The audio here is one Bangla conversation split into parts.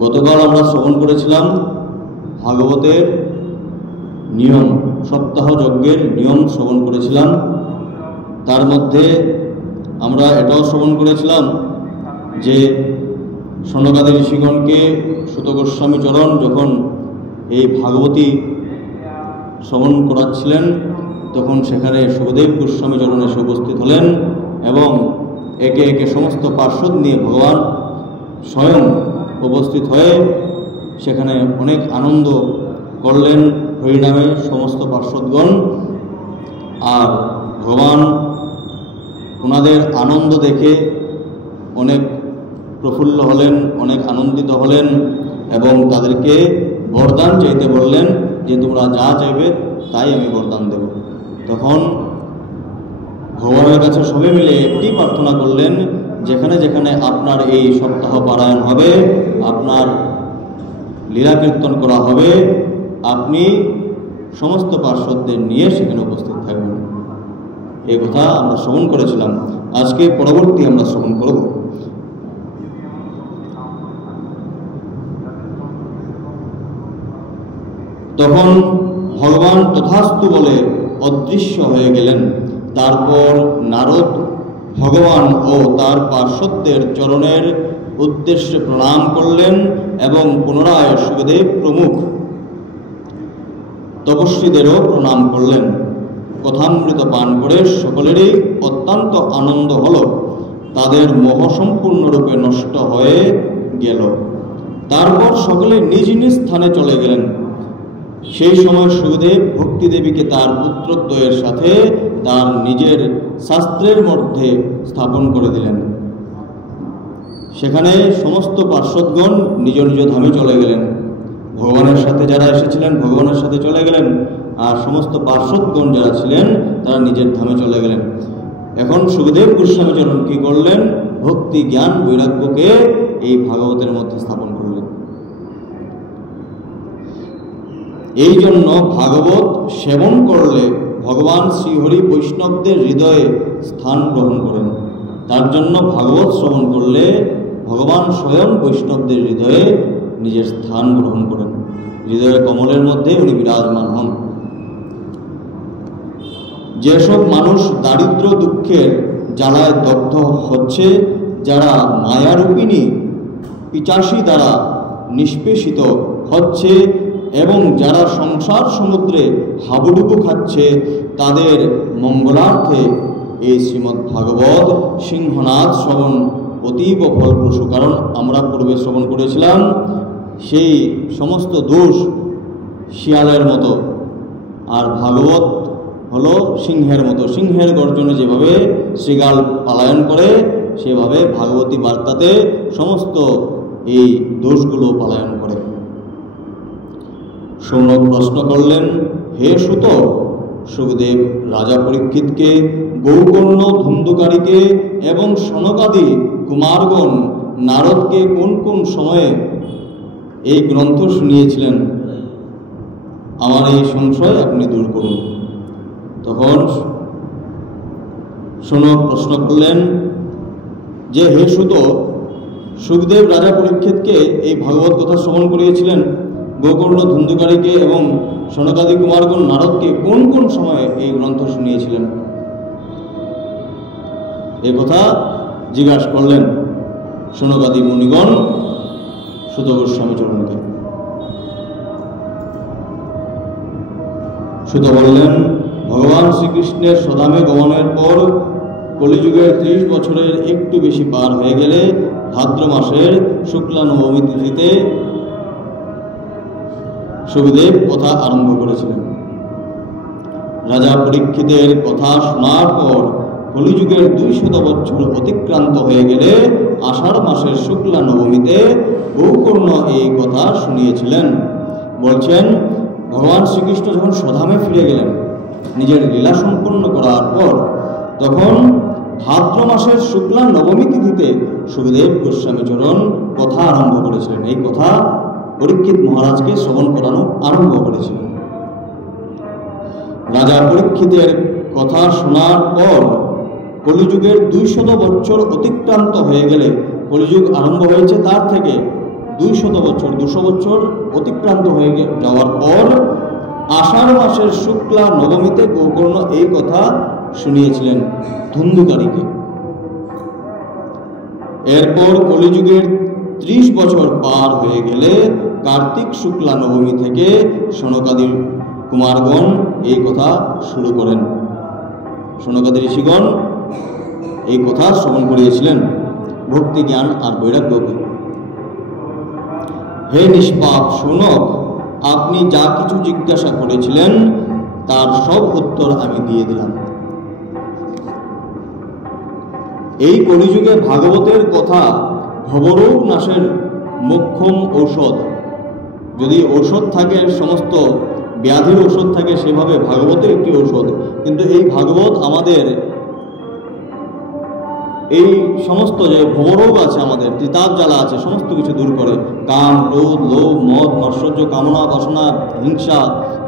গতকাল আমরা শ্রবণ করেছিলাম ভাগবতের নিয়ম, সপ্তাহ যজ্ঞের নিয়ম শ্রবণ করেছিলাম। তার মধ্যে আমরা এটাও শ্রবণ করেছিলাম যে সনকাদি ঋষিগণকে সুত গোস্বামী চরণ যখন এই ভাগবতী শ্রবণ করাচ্ছিলেন তখন সেখানে সুখদেব গোস্বামী চরণ এসে উপস্থিত হলেন এবং একে একে সমস্ত পার্শ্বদ নিয়ে ভগবান স্বয়ং উপস্থিত হয়ে সেখানে অনেক আনন্দ করলেন হরিনামে সমস্ত পার্শ্বদগণ। আর ভগবান ওনাদের আনন্দ দেখে অনেক প্রফুল্ল হলেন, অনেক আনন্দিত হলেন এবং তাদেরকে বরদান চাইতে বললেন যে তোমরা যা চাইবে তাই আমি বরদান দেব। তখন ভগবানের কাছে সবাই মিলে একটি প্রার্থনা করলেন, যেখানে যেখানে আপনার এই সপ্তাহ পারায়ণ হবে, আপনার লীলা কীর্তন করা হবে, আপনি সমস্ত পার্শ্বদের নিয়ে সেখানে উপস্থিত থাকবেন। এই কথা আমরা শ্রবণ করেছিলাম। আজকে পরবর্তী আমরা শ্রবণ করব। তখন ভগবান তথাস্তু বলে অদৃশ্য হয়ে গেলেন। তারপর নারদ ভগবান ও তার পার্শ্বদের চরণের উদ্দেশ্যে প্রণাম করলেন এবং পুনরায় সুখদেব প্রমুখ তপস্বীদেরও প্রণাম করলেন। কথামৃত পান করে সকলেরই অত্যন্ত আনন্দ হল, তাদের মোহ সম্পূর্ণরূপে নষ্ট হয়ে গেল। তারপর সকলে নিজ নিজ স্থানে চলে গেলেন। সেই সময় সুখদেব ভক্তিদেবীকে তার পুত্রদ্বয়ের সাথে তার নিজের শাস্ত্রের মধ্যে স্থাপন করে দিলেন। সেখানে সমস্ত পার্শ্বদগণ নিজ নিজ ধামে চলে গেলেন। ভগবানের সাথে যারা এসেছিলেন ভগবানের সাথে চলে গেলেন, আর সমস্ত পার্শ্বদগণ যারা ছিলেন তারা নিজের ধামে চলে গেলেন। এখন সুখদেব গোস্বামী চরণ কি করলেন? ভক্তি জ্ঞান বৈরাগ্যকে এই ভাগবতের মধ্যে স্থাপন করলেন। এই জন্য ভাগবত সেবন করলে ভগবান শ্রীহরি বৈষ্ণবদের হৃদয়ে স্থান গ্রহণ করেন। তার জন্য ভাগবত শ্রবণ করলে ভগবান স্বয়ং বৈষ্ণবদের হৃদয়ে নিজের স্থান গ্রহণ করেন, হৃদয়ের কমলের মধ্যে উনি বিরাজমান হন। যেসব মানুষ দারিদ্র দুঃখের জ্বালায় দগ্ধ হচ্ছে, যারা মায়ারূপিণী পিচাসী দ্বারা নিষ্পেষিত হচ্ছে এবং যারা সংসার সমুদ্রে হাবুডুবু খাচ্ছে, তাদের মঙ্গলার্থে এই শ্রীমদ্ ভাগবত সিংহনাথ শ্রবণ অতীব ফলপ্রসূ। কারণ আমরা পূর্বে শ্রবণ করেছিলাম সেই সমস্ত দোষ শিয়ালের মতো, আর ভাগবত হলো সিংহের মতো। সিংহের গর্জনে যেভাবে শৃগাল পালায়ন করে, সেভাবে ভাগবতী বার্তাতে সমস্ত এই দোষগুলো পালায়ন করে। শৌনক প্রশ্ন করলেন, হে সুত, সুখদেব রাজা পরীক্ষিতকে, গৌকর্ণ ধুন্ধুকারীকে এবং সনকাদি কুমারগণ নারদকে কোন কোন সময়ে এই গ্রন্থ শুনিয়েছিলেন? আমার এই সংশয় আপনি দূর করুন। তখন শৌনক প্রশ্ন করলেন যে, হে সুত, সুখদেব রাজা পরীক্ষিতকে এই ভাগবত কথা শ্রবণ করিয়েছিলেন, গোকর্ণ ধুন্ধুকারীকে এবং সনকাদি কুমারগণ নারদকে কোন কোন সময়ে এই গ্রন্থ শুনিয়েছিলেন? এ কথা জিজ্ঞাসা করলেন সনকাদি মুনিগণ সুত গোস্বামী চরণকে। সুত বললেন, ভগবান শ্রীকৃষ্ণের স্বধামে গমনের পর কলিযুগের 30 বছরের একটু বেশি পার হয়ে গেলে ভাদ্র মাসের শুক্লা নবমী তিথিতে সুখদেব কথা আরম্ভ করেছিলেন। রাজা পরীক্ষিতের কথা শোনার পর কলিযুগের 200 বছর অতিক্রান্ত হয়ে গেলে আষাঢ় মাসের শুক্লা নবমীতে গৌকর্ণ এই কথা শুনিয়েছিলেন। বলছেন, ভগবান শ্রীকৃষ্ণ যখন স্বধামে ফিরে গেলেন নিজের লীলা সম্পন্ন করার পর, তখন ভাদ্র মাসের শুক্লা নবমী তিথিতে সুখদেব গোস্বামী চরণ কথা আরম্ভ করেছিলেন। এই কথা পরীক্ষিত মহারাজকে শ্রবণ করানো আরম্ভ করেছিলেন। রাজা পরীক্ষিতের কথা শোনার পর কলিযুগের 200 বছর অতিক্রান্ত হয়ে গেলে, কলিযুগ আরম্ভ হয়েছে তার থেকে 200 বছর 200 বছর অতিক্রান্ত হয়ে যাওয়ার পর আষাঢ় মাসের শুক্লা নবমীতে গোকর্ণ এই কথা শুনিয়েছিলেন ধুন্ধুকারীকে। এরপর কলিযুগের 30 বছর পার হয়ে গেলে কার্তিক শুক্লা নবমী থেকে সনকাদি কুমারগণ এই কথা শুরু করেন। সনকাদি ঋষিগণ এই কথা শ্রবণ করিয়েছিলেন ভক্তি জ্ঞান আর বৈরাগ্যকে। হে নিষ্পাপ শৌনক, আপনি যা কিছু জিজ্ঞাসা করেছিলেন তার সব উত্তর আমি দিয়ে দিলাম। এই কলিযুগে ভাগবতের কথা ভবরোগ নাশের মোক্ষম ঔষধ। যদি ঔষধ থাকে, সমস্ত ব্যাধির ঔষধ থাকে, সেভাবে ভাগবতের একটি ঔষধ। কিন্তু এই ভাগবত আমাদের এই সমস্ত যে ভবরোগ আছে, আমাদের ত্রিতাপ জ্বালা আছে, সমস্ত কিছু দূর করে। কাম, ক্রোধ, লোভ, মদ, মাৎসর্য, কামনা, বাসনা, হিংসা,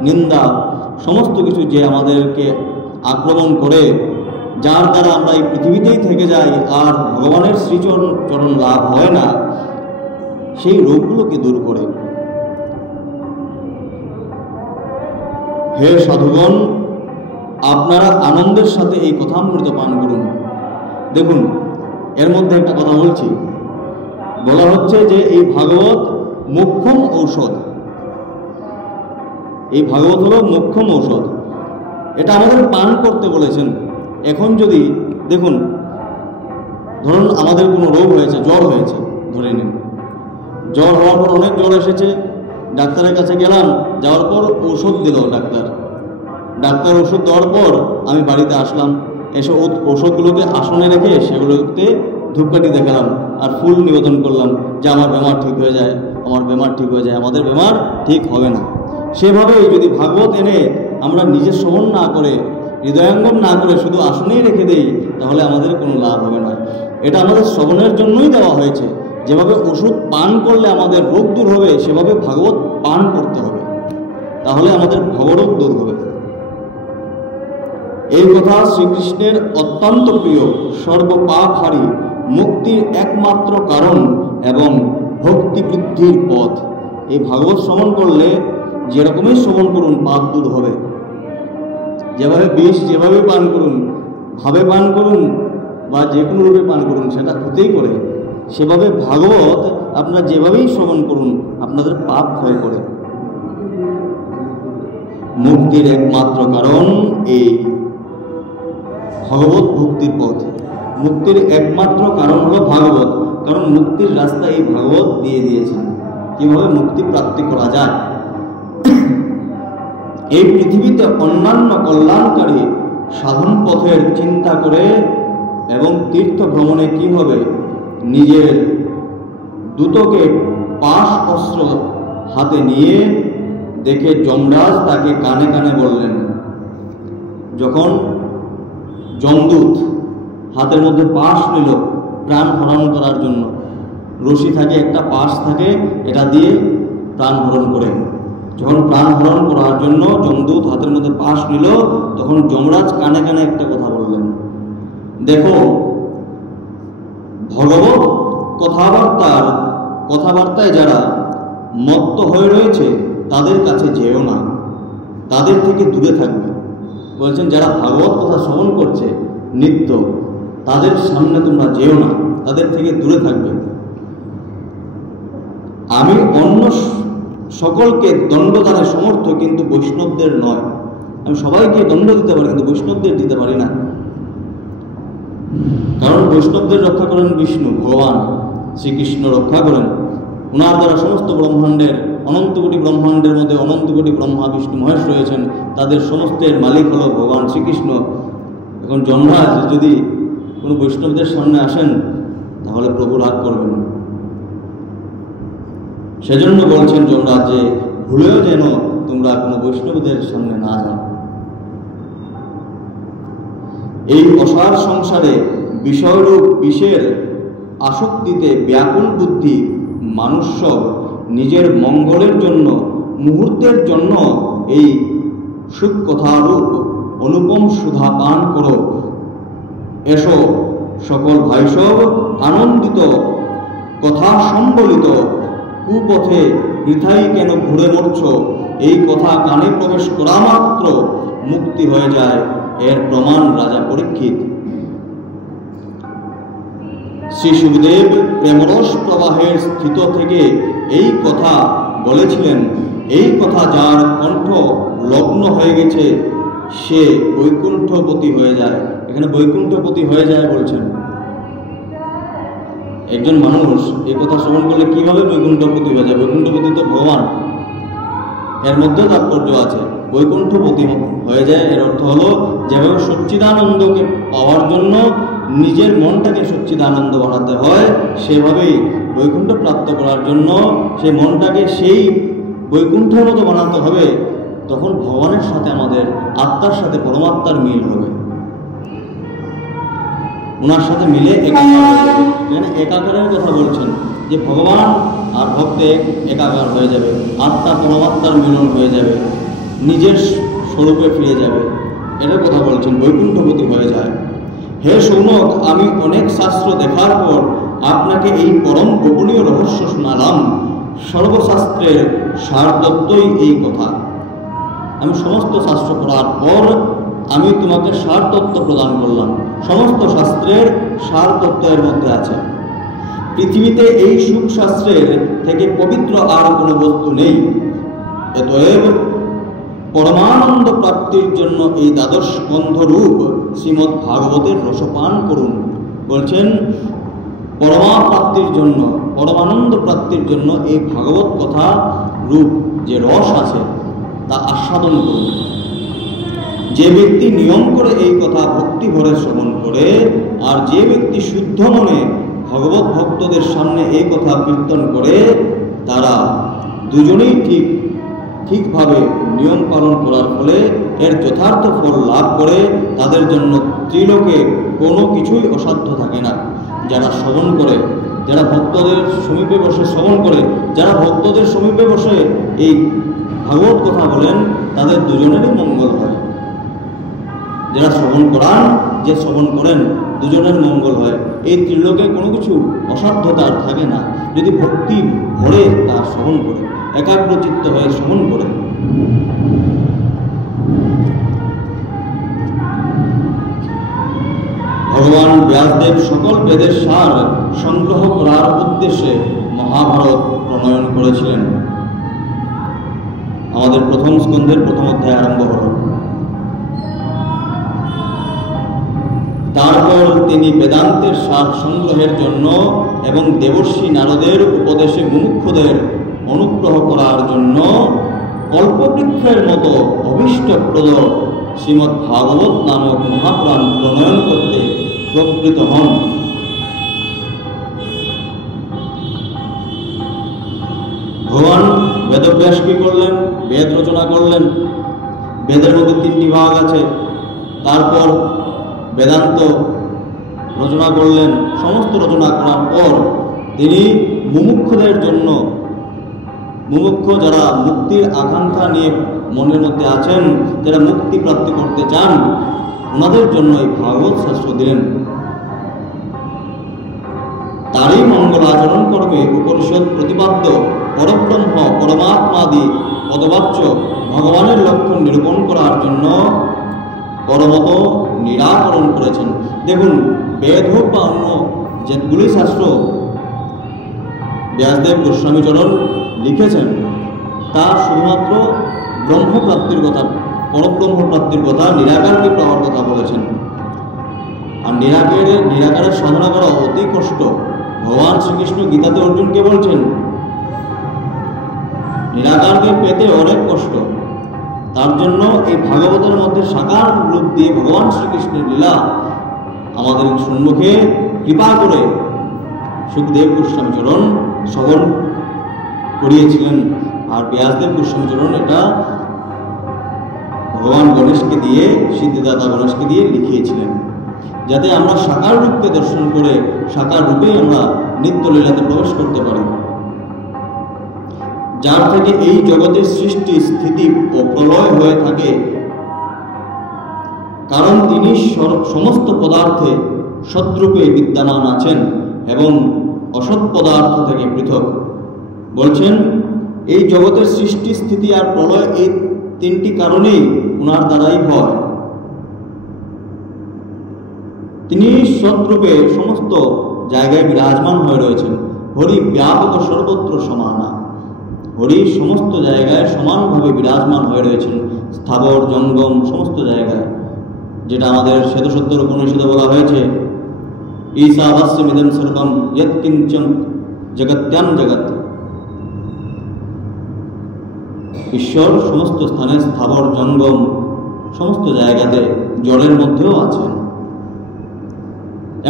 নিন্দা, সমস্ত কিছু যে আমাদেরকে আক্রমণ করে, যার দ্বারা আমরা এই পৃথিবীতেই থেকে যাই আর ভগবানের শ্রীচরণ লাভ হয় না, সেই রোগগুলোকে দূর করে। হে সাধুগণ, আপনারা আনন্দের সাথে এই কথামৃত পান করুন। দেখুন, এর মধ্যে একটা কথা বলছি, বলা হচ্ছে যে এই ভাগবত মোক্ষম ঔষধ। এই ভাগবত হলো মোক্ষম ঔষধ, এটা আমাদের পান করতে বলেছেন। এখন যদি দেখুন, ধরুন আমাদের কোনো রোগ হয়েছে, জ্বর হয়েছে, ধরে নিন জ্বর হওয়ার পর অনেক জ্বর এসেছে, ডাক্তারের কাছে গেলাম, যাওয়ার পর ঔষধ দিল ডাক্তার ওষুধ দেওয়ার পর আমি বাড়িতে আসলাম, এসে ঔষধগুলোকে আসনে রেখে সেগুলোতে ধূপকাঠি দেখালাম আর ফুল নিবেদন করলাম যে আমার বেমার ঠিক হয়ে যায়, আমার বেমার ঠিক হয়ে যায়। আমাদের বেমার ঠিক হবে না। সেভাবেই যদি ভাগবত এনে আমরা নিজে শ্রবণ না করে, হৃদয়ঙ্গম না করে শুধু আসনেই রেখে দেই, তাহলে আমাদের কোনো লাভ হবে না। এটা আমাদের শ্রবণের জন্যই দেওয়া হয়েছে। যেভাবে ওষুধ পান করলে আমাদের রোগ দূর হবে, সেভাবে ভাগবত পান করতে হবে, তাহলে আমাদের ভবরোগ দূর হবে। এই কথা শ্রীকৃষ্ণের অত্যন্ত প্রিয়, সর্বপাপহারী, মুক্তির একমাত্র কারণ এবং ভক্তি বৃদ্ধির পথ। এই ভাগবত শ্রবণ করলে যেরকমই শ্রবণ করুন, পাপ দূর হবে। যেভাবে বিষ যেভাবে পান করুন, ভাবে পান করুন বা যে কোনো রূপে পান করুন, সেটা হতেই করে। সেভাবে ভাগবত আপনারা যেভাবেই শ্রবণ করুন, আপনাদের পাপ ক্ষয় করে। মুক্তির একমাত্র কারণ এই ভগবত ভক্তির পথ। মুক্তির একমাত্র কারণ হলো ভাগবত, কারণ মুক্তির রাস্তা এই ভাগবত দিয়ে দিয়েছেন, কিভাবে মুক্তি প্রাপ্তি করা যায়। এই পৃথিবীতে অন্যান্য কল্যাণকারী সাধন পথের চিন্তা করে এবং তীর্থ ভ্রমণে কি হবে, নিজের দূতকে পাশ অস্ত্র হাতে নিয়ে দেখে যমরাজ তাকে কানে কানে বললেন। যখন যমদূত হাতের মধ্যে পাশ নিল প্রাণ হরণ করার জন্য, রশি থাকে, একটা পাশ থাকে, এটা দিয়ে প্রাণ হরণ করে। যখন প্রাণ হরণ করার জন্য যমদূত হাতের মধ্যে পাশ নিল, তখন যমরাজ কানে কানে একটা কথা বললেন, দেখো ভগবত কথাবার্তায় যারা মত্ত হয়ে রয়েছে তাদের কাছে যেও না, তাদের থেকে দূরে থাকবে। বলছেন যারা ভাগবত কথা শ্রবণ করছে নিত্য, তাদের সামনে তোমরা যেও না, তাদের থেকে দূরে থাকবে। আমি অন্য সকলকে দণ্ডদানে সমর্থ, কিন্তু বৈষ্ণবদের নয়। আমি সবাইকে দণ্ড দিতে পারি, কিন্তু বৈষ্ণবদের দিতে পারি না। কারণ বৈষ্ণবদের রক্ষা করেন বিষ্ণু ভগবান শ্রীকৃষ্ণ, রক্ষা করেন। ওনার দ্বারা সমস্ত ব্রহ্মাণ্ডের, অনন্ত কোটি ব্রহ্মাণ্ডের মধ্যে অনন্ত কোটি ব্রহ্মা বিষ্ণু মহেশ রয়েছেন, তাদের সমস্তের মালিক হলো ভগবান শ্রীকৃষ্ণ। এখন যমরাজ যদি কোনো বৈষ্ণবদের সামনে আসেন, তাহলে প্রভু রাগ করবেন। সেজন্য বলছেন যমরাজ যে ভুলেও যেন তোমরা কোনো বৈষ্ণবদের সামনে না যাও। এই অসার সংসারে বিষয়রূপ বিষের আসক্তিতে ব্যাকুল বুদ্ধি মানুষ সব নিজের মঙ্গলের জন্য মুহূর্তের জন্য এই সুখ কথারূপ অনুপম সুধা পান করো। এসো সকল ভাইসব, আনন্দিত কথা সম্বলিত কুপথে বৃথাই কেন ঘুরে মরছ, এই কথা কানে প্রবেশ করা মাত্র মুক্তি হয়ে যায়, এর প্রমাণ রাজা পরীক্ষিত। শ্রী সুখদেব প্রেমরস প্রবাহের স্থিত থেকে এই কথা বলেছিলেন। এই কথা যার কণ্ঠ লগ্ন হয়ে গেছে সে বৈকুণ্ঠপতি হয়ে যায়। এখানে বৈকুণ্ঠপতি হয়ে যায় বলছেন। একজন মানুষ এই কথা শ্রবণ করলে কিভাবে বৈকুণ্ঠপতি হয়ে যায়? বৈকুণ্ঠপতি তো ভগবান, এর মধ্যে তাৎপর্য আছে। বৈকুণ্ঠপতি হয়ে যায় এর অর্থ হলো যেভাবে সচ্চিদানন্দকে পাওয়ার জন্য নিজের মনটাকে সচ্চিদানন্দ বানাতে হয়, সেভাবেই বৈকুণ্ঠ প্রাপ্ত করার জন্য সেই মনটাকে সেই বৈকুণ্ঠের মতো বানাতে হবে। তখন ভগবানের সাথে আমাদের আত্মার সাথে পরমাত্মার মিল হবে, ওনার সাথে মিলে এখানে একাকারের কথা বলছেন যে ভগবান আর ভক্তে একাকার হয়ে যাবে, আত্মা পরমাত্মার মিলন হয়ে যাবে, নিজের স্বরূপে ফিরে যাবে, এটার কথা বলছেন। বৈকুণ্ঠপতি হয়ে যায়। হে সৌনক, আমি অনেক শাস্ত্র দেখার পর আপনাকে এই পরম গোপনীয় রহস্য শোনালাম। সর্বশাস্ত্রের সারতত্ত্বই এই কথা। আমি সমস্ত শাস্ত্র পড়ার পর আমি তোমাকে সারতত্ত্ব প্রদান করলাম। সমস্ত শাস্ত্রের সারতত্ত্বের মধ্যে আছে। পৃথিবীতে এই সুখ শাস্ত্রের থেকে পবিত্র আর কোনো বস্তু নেই। অতএব পরমানন্দ প্রাপ্তির জন্য এই দ্বাদশ স্কন্ধরূপ শ্রীমদ্ ভাগবতের রসপান করুন। বলছেন পরমা প্রাপ্তির জন্য, পরমানন্দ প্রাপ্তির জন্য এই ভাগবত কথা রূপ যে রস আছে তা আস্বাদন করুন। যে ব্যক্তি নিয়ম করে এই কথা ভক্তি ভরে শ্রবণ করে, আর যে ব্যক্তি শুদ্ধ মনে ভগবত ভক্তদের সামনে এই কথা কীর্তন করে, তারা দুজনেই ঠিকভাবে নিয়ম পালন করার ফলে এর যথার্থ ফল লাভ করে। তাদের জন্য ত্রিলোকে কোনো কিছুই অসাধ্য থাকে না। যারা শ্রবণ করে, যারা ভক্তদের সমীপে বসে শ্রবণ করে, যারা ভক্তদের সমীপে বসে এই ভাগবত কথা বলেন, তাদের দুজনেরই মঙ্গল হয়। যারা শ্রবণ করান, যে শ্রবণ করেন, দুজনের মঙ্গল হয়। এই ত্রিলোকে কোনো কিছু অসাধ্যতা আর থাকে না যদি ভক্তি ভরে তা শ্রবণ করে, একাগ্রচিত্ত হয়ে শ্রবণ করে। ভগবান ব্যাসদেব সকল বেদের সার সংগ্রহ করার উদ্দেশ্যে মহাভারত প্রণয়ন করেছিলেন। আমাদের প্রথম স্কন্ধের প্রথম অধ্যায় আরম্ভ হল। তারপর তিনি বেদান্তের সার সংগ্রহের জন্য এবং দেবর্ষি নারদের উপদেশে মুমুক্ষুদের অনুগ্রহ করার জন্য কল্পবৃক্ষের মতো অভীষ্টপ্রদ শ্রীমদ্ ভাগবত নামক মহাপুরাণ প্রণয়ন করতে প্রবৃত্ত হন। ভগবান বেদব্যাস কি করলেন? বেদ রচনা করলেন। বেদের মধ্যে 3টি ভাগ আছে। তারপর বেদান্ত রচনা করলেন। সমস্ত রচনা করার পর তিনি মুমুক্ষুদের জন্য, মুমুক্ষু যারা মুক্তির আকাঙ্ক্ষা নিয়ে মনের মধ্যে আছেন, যারা মুক্তি প্রাপ্তি করতে চান, ওনাদের জন্য এই ভাগবত শাস্ত্র দিলেন। তারই মঙ্গল আচরণ কর্মে উপনিষদ প্রতিপাদ্য পরব্রহ্ম পরমাত্মাদি পদবাচ্য ভগবানের লক্ষণ নিরূপণ করার জন্য পরমত নিরাকরণ করেছেন। দেখুন, বেদ হোক বা অন্য যেগুলি শাস্ত্র ব্যাসদেব গোস্বামীচরণ লিখেছেন, তা শুধুমাত্র ব্রহ্মপ্রাপ্তির কথা, পরব্রহ্ম প্রাপ্তির কথা, নিরাকারকে পাওয়ার কথা বলেছেন। আর নিরাকারের সাধনা করা অতি কষ্ট। ভগবান শ্রীকৃষ্ণ গীতাতে অর্জুনকে বলছেন নিরাকারকে পেতে অনেক কষ্ট। তার জন্য এই ভাগবতের মধ্যে সাকার রূপ দিয়ে ভগবান শ্রীকৃষ্ণের লীলা আমাদের সম্মুখে কৃপা করে সুখদেব গোস্বামীচরণ শ্রবণ করিয়েছিলেন। আর ব্যাসদেব গোস্বামীচরণ এটা ভগবান গণেশকে দিয়ে, সিদ্ধিদাতা গণেশকে দিয়ে লিখিয়েছিলেন, যাতে আমরা সাকার রূপকে দর্শন করে সাকার রূপেই আমরা নিত্যলীলাতে প্রবেশ করতে পারি। যার থেকে এই জগতের সৃষ্টি, স্থিতি ও প্রলয় হয়ে থাকে, কারণ তিনি সমস্ত পদার্থে সদ্রূপে বিদ্যমান আছেন এবং অসৎ পদার্থ থেকে পৃথক। বলছেন এই জগতের সৃষ্টি, স্থিতি আর প্রলয় এই তিনটি কারণেই ওনার দ্বারাই হয়। তিনি সৎরূপে সমস্ত জায়গায় বিরাজমান হয়ে রয়েছেন। হরি ব্যাপক সর্বত্র সমানা, হরি সমস্ত জায়গায় সমানভাবে বিরাজমান হয়ে রয়েছেন, স্থাবর জঙ্গম সমস্ত জায়গায়, যেটা আমাদের শ্বেতসত্তর উপনিষদে বলা হয়েছে, ঈশাবাস্যমিদং সর্বম ইয়ৎকিঞ্চন জগত্যাম জগৎ। ঈশ্বর সমস্ত স্থানে স্থাবর জঙ্গম সমস্ত জায়গাতে, জলের মধ্যেও আছেন।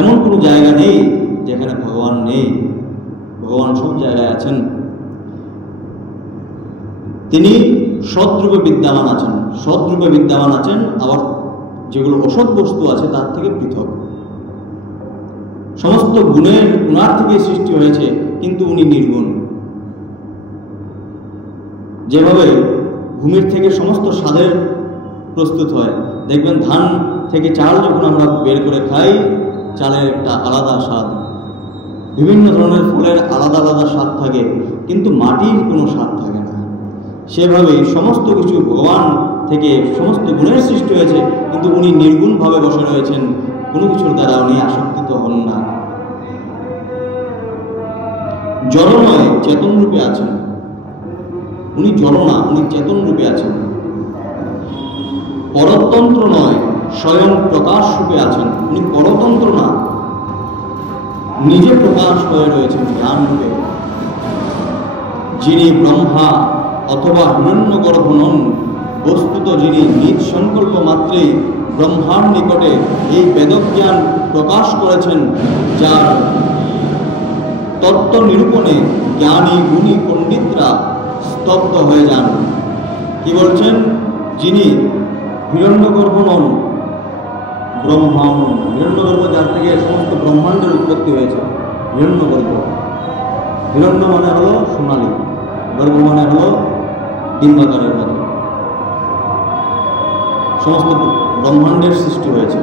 এমন কোনো জায়গা নেই যেখানে ভগবান নেই, ভগবান সব জায়গায় আছেন। তিনি সৎরূপে বিদ্যমান আছেন, সৎরূপে বিদ্যমান আছেন, আবার যেগুলো অসৎ বস্তু আছে তার থেকে পৃথক। সমস্ত গুণের গুণার থেকে সৃষ্টি হয়েছে, কিন্তু উনি নির্গুণ। যেভাবে ভূমির থেকে সমস্ত স্বাদের প্রস্তুত হয়, দেখবেন ধান থেকে চাল যখন আমরা বের করে খাই, চালের একটা আলাদা স্বাদ, বিভিন্ন ধরনের ফুলের আলাদা আলাদা স্বাদ থাকে, কিন্তু মাটির কোনো স্বাদ থাকে না। সেভাবেই সমস্ত কিছু ভগবান থেকে সমস্ত গুণের সৃষ্টি হয়েছে, কিন্তু উনি নির্গুণভাবে বসে রয়েছেন, কোনো কিছুর দ্বারা উনি আসক্তিত হন না। জড় নয়, চেতন রূপে আছেন। উনি জড় না, উনি চেতন রূপে আছেন। পরতন্ত্র নয়, স্বয়ং প্রকাশ রূপে আছেন। উনি পরতন্ত্র না, নিজে প্রকাশ হয়ে রয়েছেন জ্ঞান রূপে। যিনি ব্রহ্মা অথবা হিরণ্যগর্ভ নন, বস্তুত যিনি নিজ সংকল্প মাত্রেই ব্রহ্মার নিকটে এই বেদজ্ঞান প্রকাশ করেছেন, যার তত্ত্ব নিরূপণে জ্ঞানী গুণী পণ্ডিতরা স্তব্ধ হয়ে যান। কি বলছেন? যিনি হিরণ্যগর্ভ নন, ব্রহ্মা নন। হিরণ্যগর্ভ যার থেকে সমস্ত ব্রহ্মাণ্ডের উৎপত্তি হয়েছে, হিরণ্যগর্ভ। হিরণ্য মানে হলো সোনালী, গর্ভ মানে হলো ডিম্বাকারের মতো। সমস্ত ব্রহ্মাণ্ডের সৃষ্টি হয়েছে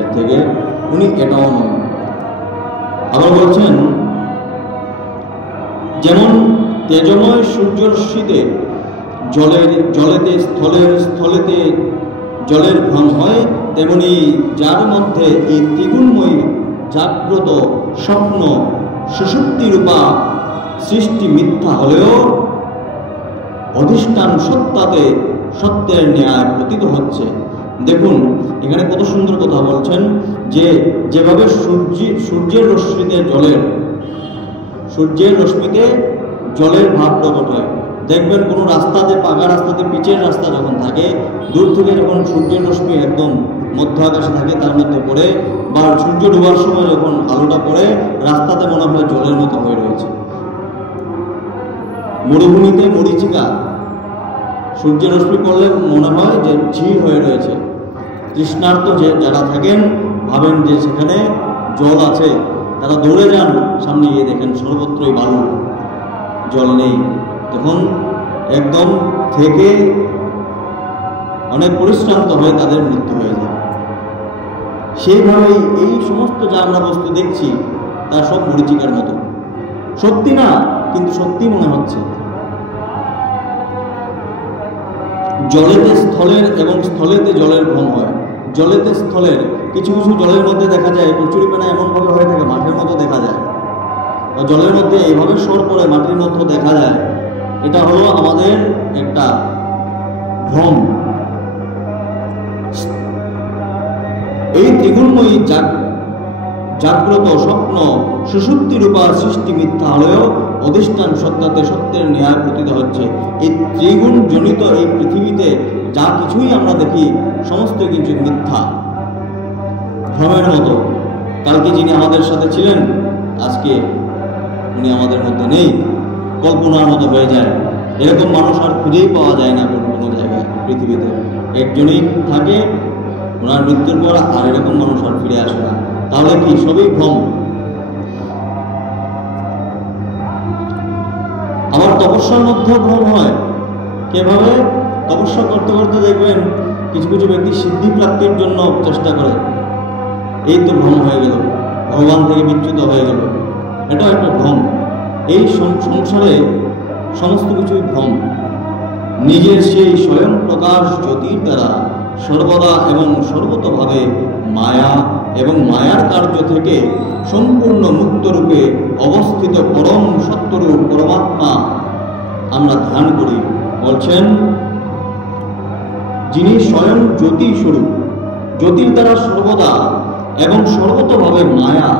এর থেকে, উনি এটাও নন। আবার বলছেন, যেমন তেজময় সূর্যরশ্মিতে জলেতে স্থলেতে জলের ভ্রম হয়, তেমনি যার মধ্যে এই ত্রিগুণময়ী জাগ্রত স্বপ্ন সুষুপ্তিরূপা সৃষ্টি মিথ্যা হলেও অধিষ্ঠান সত্তাতে সত্যের ন্যায় প্রতীত হচ্ছে। দেখুন এখানে কত সুন্দর কথা বলছেন, যে যেভাবে সূর্যের রশ্মিতে জলের ভাব প্রকট হয়। দেখবেন কোনো রাস্তাতে, পাকা রাস্তাতে, পিচের রাস্তা যখন থাকে, দূর থেকে যখন সূর্যের রশ্মি একদম মধ্য আকাশে থাকে, তার মধ্যে পড়ে, বা সূর্য ডোবার সময় যখন আলোটা পড়ে, রাস্তাতে মনে হয় জলের মতো হয়ে রয়েছে। মরুভূমিতে মরীচিকা, সূর্যের রশ্মি পড়লে মনে হয় যে ঝিল হয়ে রয়েছে। তৃষ্ণার্ত যারা থাকেন, ভাবেন যে সেখানে জল আছে, তারা দৌড়ে যান, সামনে গিয়ে দেখেন সর্বত্রই বালু, জল নেই। তখন একদম থেকে অনেক পরিশ্রান্ত হয়ে তাদের মৃত্যু হয়ে যায়। সেইভাবেই এই সমস্ত যা আমরা বস্তু দেখছি, তা সব মরীচিকার মতো। সত্যি না, কিন্তু সত্যি মনে হচ্ছে। জলেতে স্থলের এবং স্থলেতে জলের ভ্রম হয়। জলেতে স্থলের কিছু কিছু জলের মধ্যে দেখা যায় কচুরিপানা এমনভাবে হয়ে থাকে, মাঠের মতো দেখা যায়। জলের মধ্যে এইভাবে সর পড়ে মাটির মতো দেখা যায়। এটা হলো আমাদের একটা ভ্রম। এই ত্রিগুণময়ী জাগ্রত স্বপ্ন সুষুপ্তিরূপা সৃষ্টি মিথ্যা হলেও অধিষ্ঠান সত্তাতে সত্যের ন্যায় প্রতীত হচ্ছে। এই ত্রিগুণ জনিত এই পৃথিবীতে যা কিছুই আমরা দেখি, সমস্ত কিছু মিথ্যা, ভ্রমের মতো। কালকে যিনি আমাদের সাথে ছিলেন, আজকে উনি আমাদের মধ্যে নেই, কল্পনার মতো হয়ে যায়। এরকম মানুষ আর খুঁজেই পাওয়া যায় না কোনো জায়গায় পৃথিবীতে। একজনই থাকে, ওনার মৃত্যুর পর আর এরকম মানুষ আর ফিরে আসে না। তাহলে কি সবই ভ্রম? আবার তপস্যার মধ্যেও ভ্রম হয়। কিভাবে? তপস্যা করতে করতে দেখবেন কিছু কিছু ব্যক্তি সিদ্ধি প্রাপ্তির জন্য চেষ্টা করে, এই তো ভ্রম হয়ে গেল, ভগবান থেকে বিচ্যুত হয়ে গেল। এটা একটা ভ্রম। এই সংসারে সমস্ত কিছুই ভ্রম। নিজের সেই স্বয়ং প্রকাশ জ্যোতির দ্বারা সর্বদা এবং সর্বতভাবে মায়া এবং মায়ার কার্য থেকে সম্পূর্ণ মুক্তরূপে অবস্থিত পরম সত্যরূপ পরমাত্মা আমরা ধ্যান করি। বলছেন, যিনি স্বয়ং জ্যোতি স্বরূপ, জ্যোতির দ্বারা সর্বদা এবং সর্বতভাবে মায়া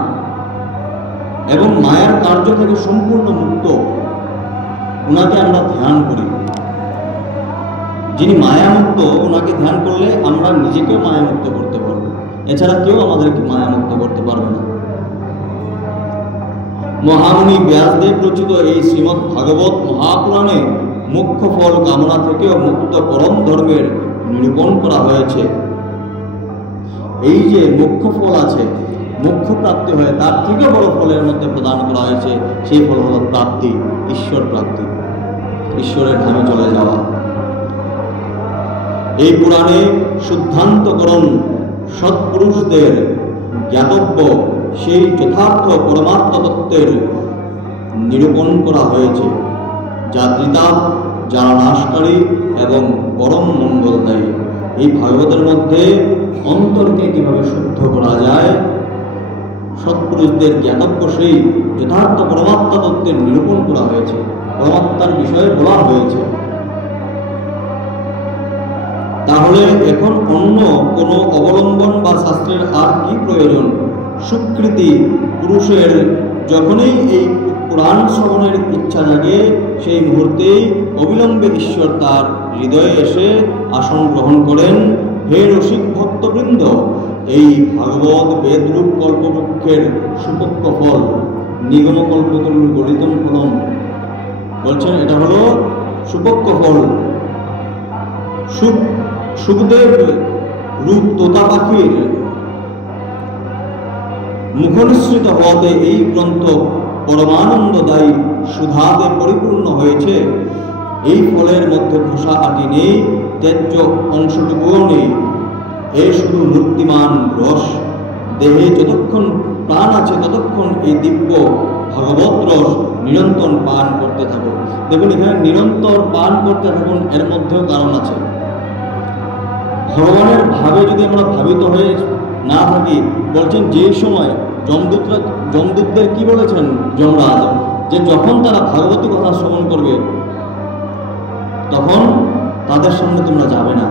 এবং মায়ার কার্য থেকে সম্পূর্ণ মুক্ত, ওনাকে আমরা ধ্যান করি। যিনি মায়ামুক্ত, ওনাকে ধ্যান করলে আমরা নিজেকেও মায়ামুক্ত করতে পারবো, এছাড়া কেউ আমাদেরকে মায়ামুক্ত করতে পারবে না। মহামুনি ব্যাসদেব রচিত এই শ্রীমদ্ ভাগবত মহাপুরাণে মুখ্য ফল কামনা থেকেও মুক্ত পরম ধর্মের নিরূপণ করা হয়েছে। এই যে মুখ্য ফল আছে, মুখ্য প্রাপ্তি হয়, তার থেকে বড় ফলের মধ্যে প্রদান করা হয়েছে। সেই ফল হল প্রাপ্তি, ঈশ্বর প্রাপ্তি, ঈশ্বরের ধামে চলে যাওয়া। এই পুরাণে শুদ্ধান্তকরণ সৎপুরুষদের জ্ঞাতব্য সেই যথার্থ পরমাত্মা তত্ত্বের নিরূপণ করা হয়েছে, যা ত্রিতাপ, যারা নাশকারী এবং পরম মঙ্গলদায়ী। এই ভাগবতের মধ্যে অন্তরকে কিভাবে শুদ্ধ করা যায়, সৎপুরুষদের জ্ঞাতব্য সেই যথার্থ পরমাত্মা তত্ত্বের নিরূপণ করা হয়েছে, পরমাত্মার বিষয়ে বলা হয়েছে। তাহলে এখন অন্য কোনো অবলম্বন বা শাস্ত্রের আর কি প্রয়োজন? সুকৃতি পুরুষের যখনই এই পুরাণ শ্রবণের ইচ্ছা জাগে, সেই মুহূর্তেই অবিলম্বে ঈশ্বর তার হৃদয়ে এসে আসন গ্রহণ করেন। হে রসিক ভক্তবৃন্দ, এই ভাগবত বেদরূপ কল্পবৃক্ষের সুপক্ষ ফল নিগম কল্পতরুর গলিতম ফলম। বলছেন, এটা হলো সুপক্ষ ফল। সুখদেব রূপ তোতা পাখির মুখনিসৃত হওয়াতে এই গ্রন্থ পরমানন্দদায়ী সুধাতে পরিপূর্ণ হয়েছে। এই ফলের মধ্যে খোসা আটি নেই, ত্যায্য অংশটুকুও নেই। এ শুধু মূর্তিমান রস। দেহে যতক্ষণ প্রাণ আছে ততক্ষণ এই দিব্য ভাগবত রস নিরন্তর পান করতে থাকুন। দেখুন, এখানে নিরন্তর পান করতে থাকুন, এর মধ্যেও কারণ আছে। ভগবানের ভাবে যদি আমরা ভাবিত হয়ে না থাকি, বলছেন যে সময় যমদূতদের কি বলেছেন যমরাজ, যে যখন তারা ভাগবতী কথা শ্রবণ করবে তখন তাদের সামনে তোমরা যাবে না।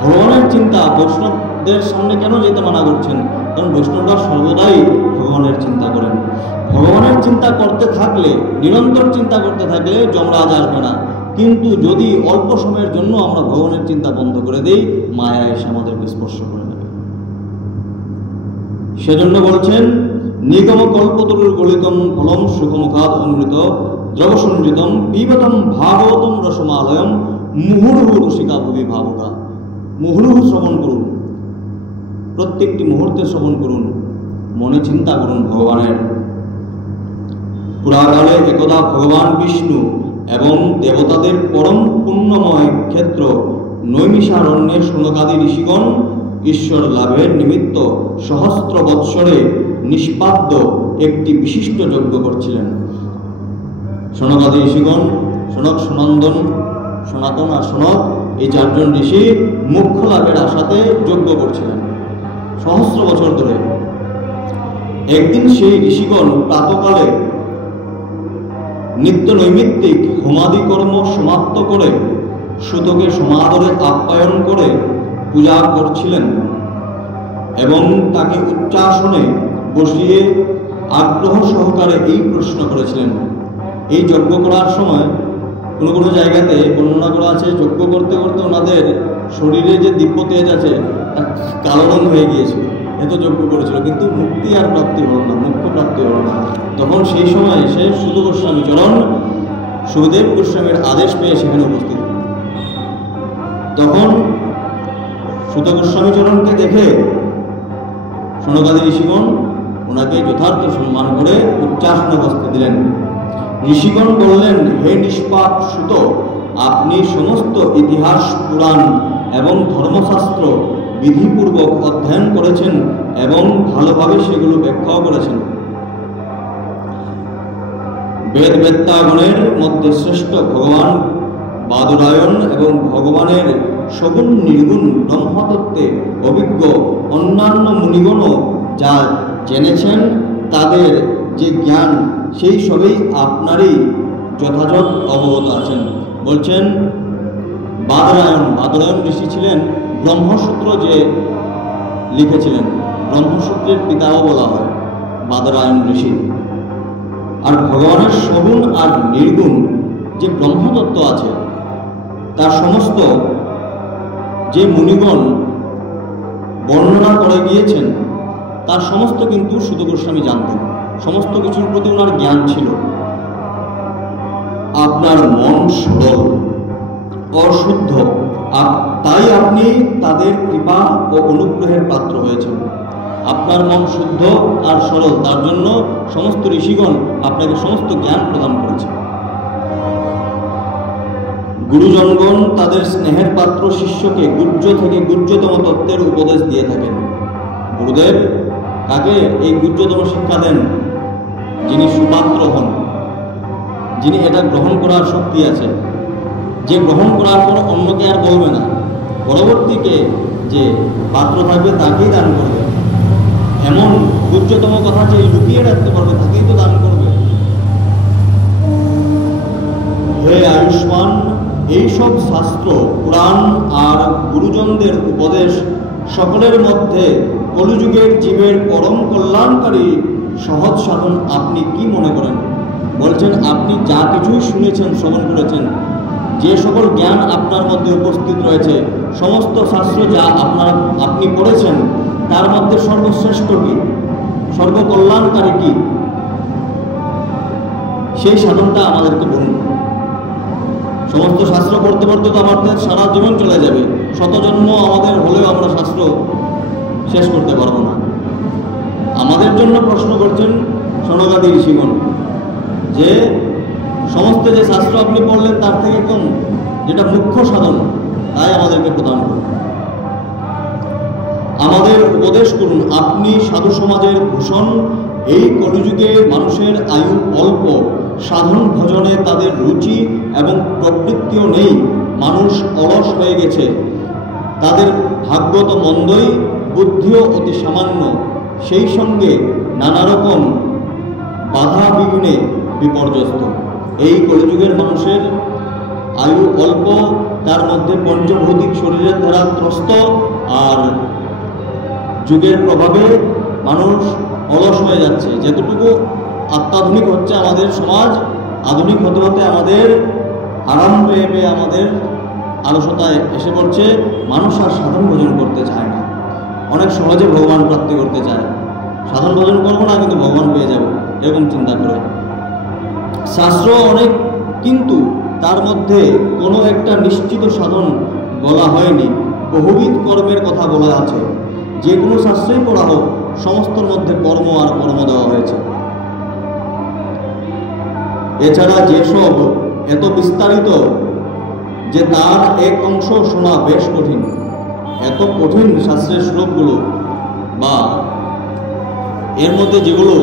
ভগবানের চিন্তা বৈষ্ণবদের সামনে কেন যেতে মানা করছেন? কারণ বৈষ্ণবরা সর্বদাই ভগবানের চিন্তা করেন। ভগবানের চিন্তা করতে থাকলে, নিরন্তর চিন্তা করতে থাকলে যমরাজ আসবে না। কিন্তু যদি অল্প সময়ের জন্য আমরা ভগবানের চিন্তা বন্ধ করে দিই, মায়া এসে আমাদেরকে স্পর্শ করে নেবে। সেজন্য বলছেন, নিগম কল্পতরুর গলিতম ফলম সুখমুখাদ অমৃত দ্রবসঞ্জিতম পিবতম ভাগবতম রসমালয়ম মুহুর্হু রসিকা ভুবি ভাবুকা। মুহুর্হু শ্রবণ করুন, প্রত্যেকটি মুহূর্তে শ্রবণ করুন, মনে চিন্তা করুন ভগবানের। পুরাকালে একদা ভগবান বিষ্ণু এবং দেবতাদের পরম পুণ্যময় ক্ষেত্র নৈমিষারণ্যে শৌনকাদি ঋষিগণ ঈশ্বর লাভের নিমিত্ত সহস্র বৎসরে নিষ্পাদ্য একটি বিশিষ্ট যজ্ঞ করছিলেন। শৌনকাদি ঋষিগণ, সনক, সনন্দন, সনাতন আর সনক, এই চারজন ঋষি মোক্ষ লাভের আশাতে যজ্ঞ করছিলেন সহস্র বছর ধরে। একদিন সেই ঋষিগণ প্রাতকালে নিত্য নৈমিত্তিক হোমাদি কর্ম সমাপ্ত করে সুতকে সমাদরে আপ্যায়ন করে পূজা করছিলেন এবং তাকে উচ্চাসনে বসিয়ে আগ্রহ সহকারে এই প্রশ্ন করেছিলেন। এই যজ্ঞ করার সময় কোনো কোনো জায়গাতে বর্ণনা করা আছে, যজ্ঞ করতে করতে ওনাদের শরীরে যে দিব্য তেজ আছে তা কালো রঙ হয়ে গিয়েছিল, এত যজ্ঞ করেছিল, কিন্তু মুক্তি আর প্রাপ্তি হল না, মুখ্য প্রাপ্তি হল না। তখন সেই সময় সে সুধ গোস্বামী চরণ সুখদেব গোস্বামীর আদেশ পেয়ে সেখানে উপস্থিত। তখন সুধ গোস্বামী চরণকে দেখে শৌনকাদি ঋষিগণ ওনাকে যথার্থ সম্মান করে উচ্চাসনে বসতে দিলেন। ঋষিগণ বললেন, হে নিষ্পাপ সুত, আপনি সমস্ত ইতিহাস, পুরাণ এবং ধর্মশাস্ত্র বিধিপূর্বক অধ্যয়ন করেছেন এবং ভালোভাবে সেগুলো ব্যাখ্যাও করেছেন। বেদবেত্তাগণের মধ্যে শ্রেষ্ঠ ভগবান বাদরায়ণ এবং ভগবানের সগুণ নির্গুণ ব্রহ্মতত্ত্বে অভিজ্ঞ অন্যান্য মুনিগণও যা জেনেছেন, তাদের যে জ্ঞান সেই সবই আপনারই যথাযথ অবগত আছেন। বলছেন বাদরায়ণ ঋষি ছিলেন ব্রহ্মসূত্র যে লিখেছিলেন, ব্রহ্মসূত্রের পিতাও বলা হয় বাদরায়ণ ঋষি। আর ভগবানের সগুণ আর নির্গুণ যে ব্রহ্মতত্ত্ব আছে, তার সমস্ত যে মুনিগণ বর্ণনা করে গিয়েছেন, তার সমস্ত কিন্তু সুত গোস্বামী জানতেন, সমস্ত কিছুর প্রতি ওনার জ্ঞান ছিল। আপনার মন সরল, অশুদ্ধ, তাই আপনি তাদের কৃপা ও অনুগ্রহের পাত্র হয়েছেন। আপনার মন শুদ্ধ আর সরল, তার জন্য সমস্ত ঋষিগণ আপনাকে সমস্ত জ্ঞান প্রদান করেছে। গুরুজনগণ তাদের স্নেহের পাত্র শিষ্যকে গুহ্য থেকে গুহ্যতম তত্ত্বের উপদেশ দিয়ে থাকেন। গুরুদেব কাকে এই গুহ্যতম শিক্ষা দেন? যিনি সুপাত্র হন, যিনি এটা গ্রহণ করার শক্তি আছে, যে গ্রহণ করার পর অন্যকে আর বলবে না, পরবর্তীকে যে পাত্র থাকবে তাকেই দান করবে। এমন গুহ্যতম কথা যে লুকিয়ে রাখতে পারবে তাকেই তো দান করবে। হে আয়ুষ্মান, এইসব শাস্ত্র, পুরাণ আর গুরুজনদের উপদেশ সকলের মধ্যে কলিযুগের জীবের পরম কল্যাণকারী সহজ সাধন আপনি কি মনে করেন? বলছেন আপনি যা কিছুই শুনেছেন, শ্রবণ করেছেন, যে সকল জ্ঞান আপনার মধ্যে উপস্থিত রয়েছে, সমস্ত শাস্ত্র যা আপনি পড়েছেন, তার মধ্যে সর্বশ্রেষ্ঠ কি, সর্বকল্যাণকারী কি, সেই সাধনটা আমাদেরকে বলুন। সমস্ত শাস্ত্র পড়তে পড়তে তো আমাদের সারা জীবন চলে যাবে, শত জন্ম আমাদের হলেও আমরা শাস্ত্র শেষ করতে পারবো না। আমাদের জন্য প্রশ্ন করছেন সনকাদি ঋষিগণ যে সমস্ত যে শাস্ত্র আপনি পড়লেন তার থেকে একদম যেটা মুখ্য সাধন, তাই আমাদেরকে প্রদান করুন, আমাদের উপদেশ করুন। আপনি সাধু সমাজের ভূষণ। এই কলিযুগে মানুষের আয়ু অল্প, সাধন ভজনে তাদের রুচি এবং প্রবৃত্তিও নেই, মানুষ অলস হয়ে গেছে, তাদের ভাগ্য তো মন্দই, বুদ্ধিও অতি সামান্য, সেই সঙ্গে নানা রকম বাধা বিঘ্নে বিপর্যস্ত। এই কলিযুগের মানুষের আয়ু অল্প, তার মধ্যে পঞ্চভৌতিক শরীরের দ্বারা ত্রস্ত, আর যুগের প্রভাবে মানুষ অলস হয়ে যাচ্ছে। যেতটুকু অত্যাধুনিক হচ্ছে আমাদের সমাজ, আধুনিক হতে হতে আমাদের আরাম পেয়ে পেয়ে আমাদের আলসতায় এসে পড়ছে। মানুষ আর সাধন ভজন করতে চায় না, অনেক সহজে ভগবান প্রাপ্তি করতে চায়। সাধন ভজন করবো না কিন্তু ভগবান পেয়ে যাব, এরকম চিন্তা করে। শাস্ত্র অনেক, কিন্তু তার মধ্যে কোনো একটা নিশ্চিত সাধন বলা হয়নি, বহুবিধ কর্মের কথা বলা আছে। যে কোনো শাস্ত্রেই পড়া হোক, সমস্তর মধ্যে কর্ম আর কর্ম দেওয়া হয়েছে। এছাড়া যেসব এত বিস্তারিত যে তার এক অংশ শোনা বেশ কঠিন, এত কঠিন শাস্ত্রের শ্লোকগুলো বা এর মধ্যে যেগুলো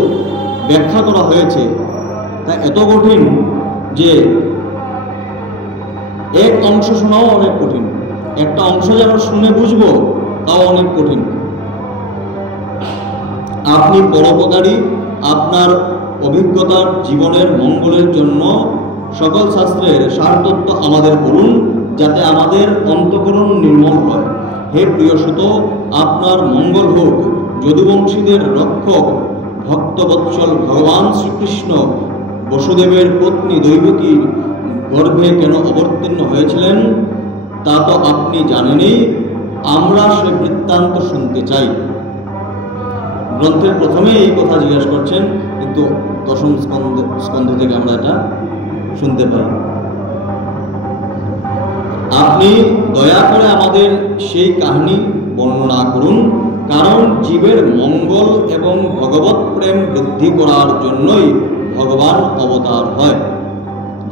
ব্যাখ্যা করা হয়েছে তা এত কঠিন যে এক অংশ শোনাও অনেক কঠিন, একটা অংশ যেন শুনে বুঝবো তাও অনেক কঠিন। আপনি পরোপকারী, আপনার অভিজ্ঞতার জীবনের মঙ্গলের জন্য সকল শাস্ত্রের সারতত্ত্ব আমাদের বলুন, যাতে আমাদের অন্তঃকরণ নির্মল হয়। হে প্রিয়সুত, আপনার মঙ্গল হোক। যদুবংশীদের রক্ষক ভক্তবৎসল ভগবান শ্রীকৃষ্ণ বসুদেবের পত্নী দৈবকীর গর্ভে কেন অবতীর্ণ হয়েছিলেন তা তো আপনি জানেনই, আমরা সে বৃত্তান্ত শুনতে চাই। গ্রন্থের প্রথমে এই কথা জিজ্ঞাসা করছেন, কিন্তু দশম স্কন্ধ থেকে আমরা এটা শুনতে পাই। আপনি দয়া করে আমাদের সেই কাহিনী বর্ণনা করুন, কারণ জীবের মঙ্গল এবং ভগবত প্রেম বৃদ্ধি করার জন্যই ভগবান অবতার হয়।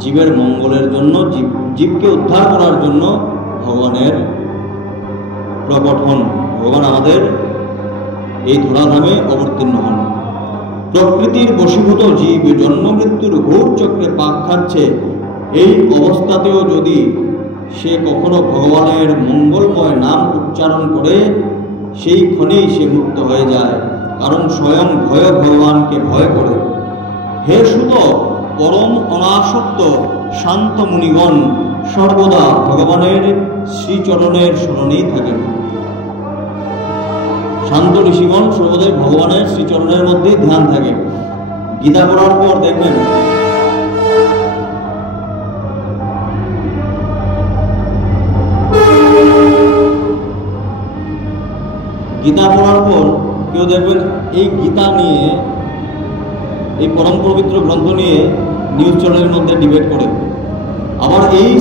জীবের মঙ্গলের জন্য, জীবকে উদ্ধার করার জন্য ভগবানের প্রকট হন। ভগবান আমাদের এই ধরাধামে অবতীর্ণ হন। প্রকৃতির বশীভূত জীব জন্ম মৃত্যুর ঘোর চক্রে পাক খাচ্ছে, এই অবস্থাতেও যদি সে কখনো ভগবানের মঙ্গলময় নাম উচ্চারণ করে, সেই ক্ষণেই সে মুক্ত হয়ে যায়, কারণ স্বয়ং ভয় ভগবানকে ভয় করে। হে সুত, পরম অনাসক্ত শান্ত মুনিগণ সর্বদা ভগবানের শ্রীচরণের শরণেই থাকেন। শান্ত ঋষিগণ সর্বদাই ভগবানের শ্রীচরণের মধ্যেই ধ্যান থাকে। গীতা পড়ার পর দেখবেন গীতা পড়ার পর কেউ দেখবেন এই গীতা নিয়ে, এই পরম পবিত্র গ্রন্থ নিয়ে নিউজ চ্যানেলের মধ্যে ডিবেট করে, আবার এই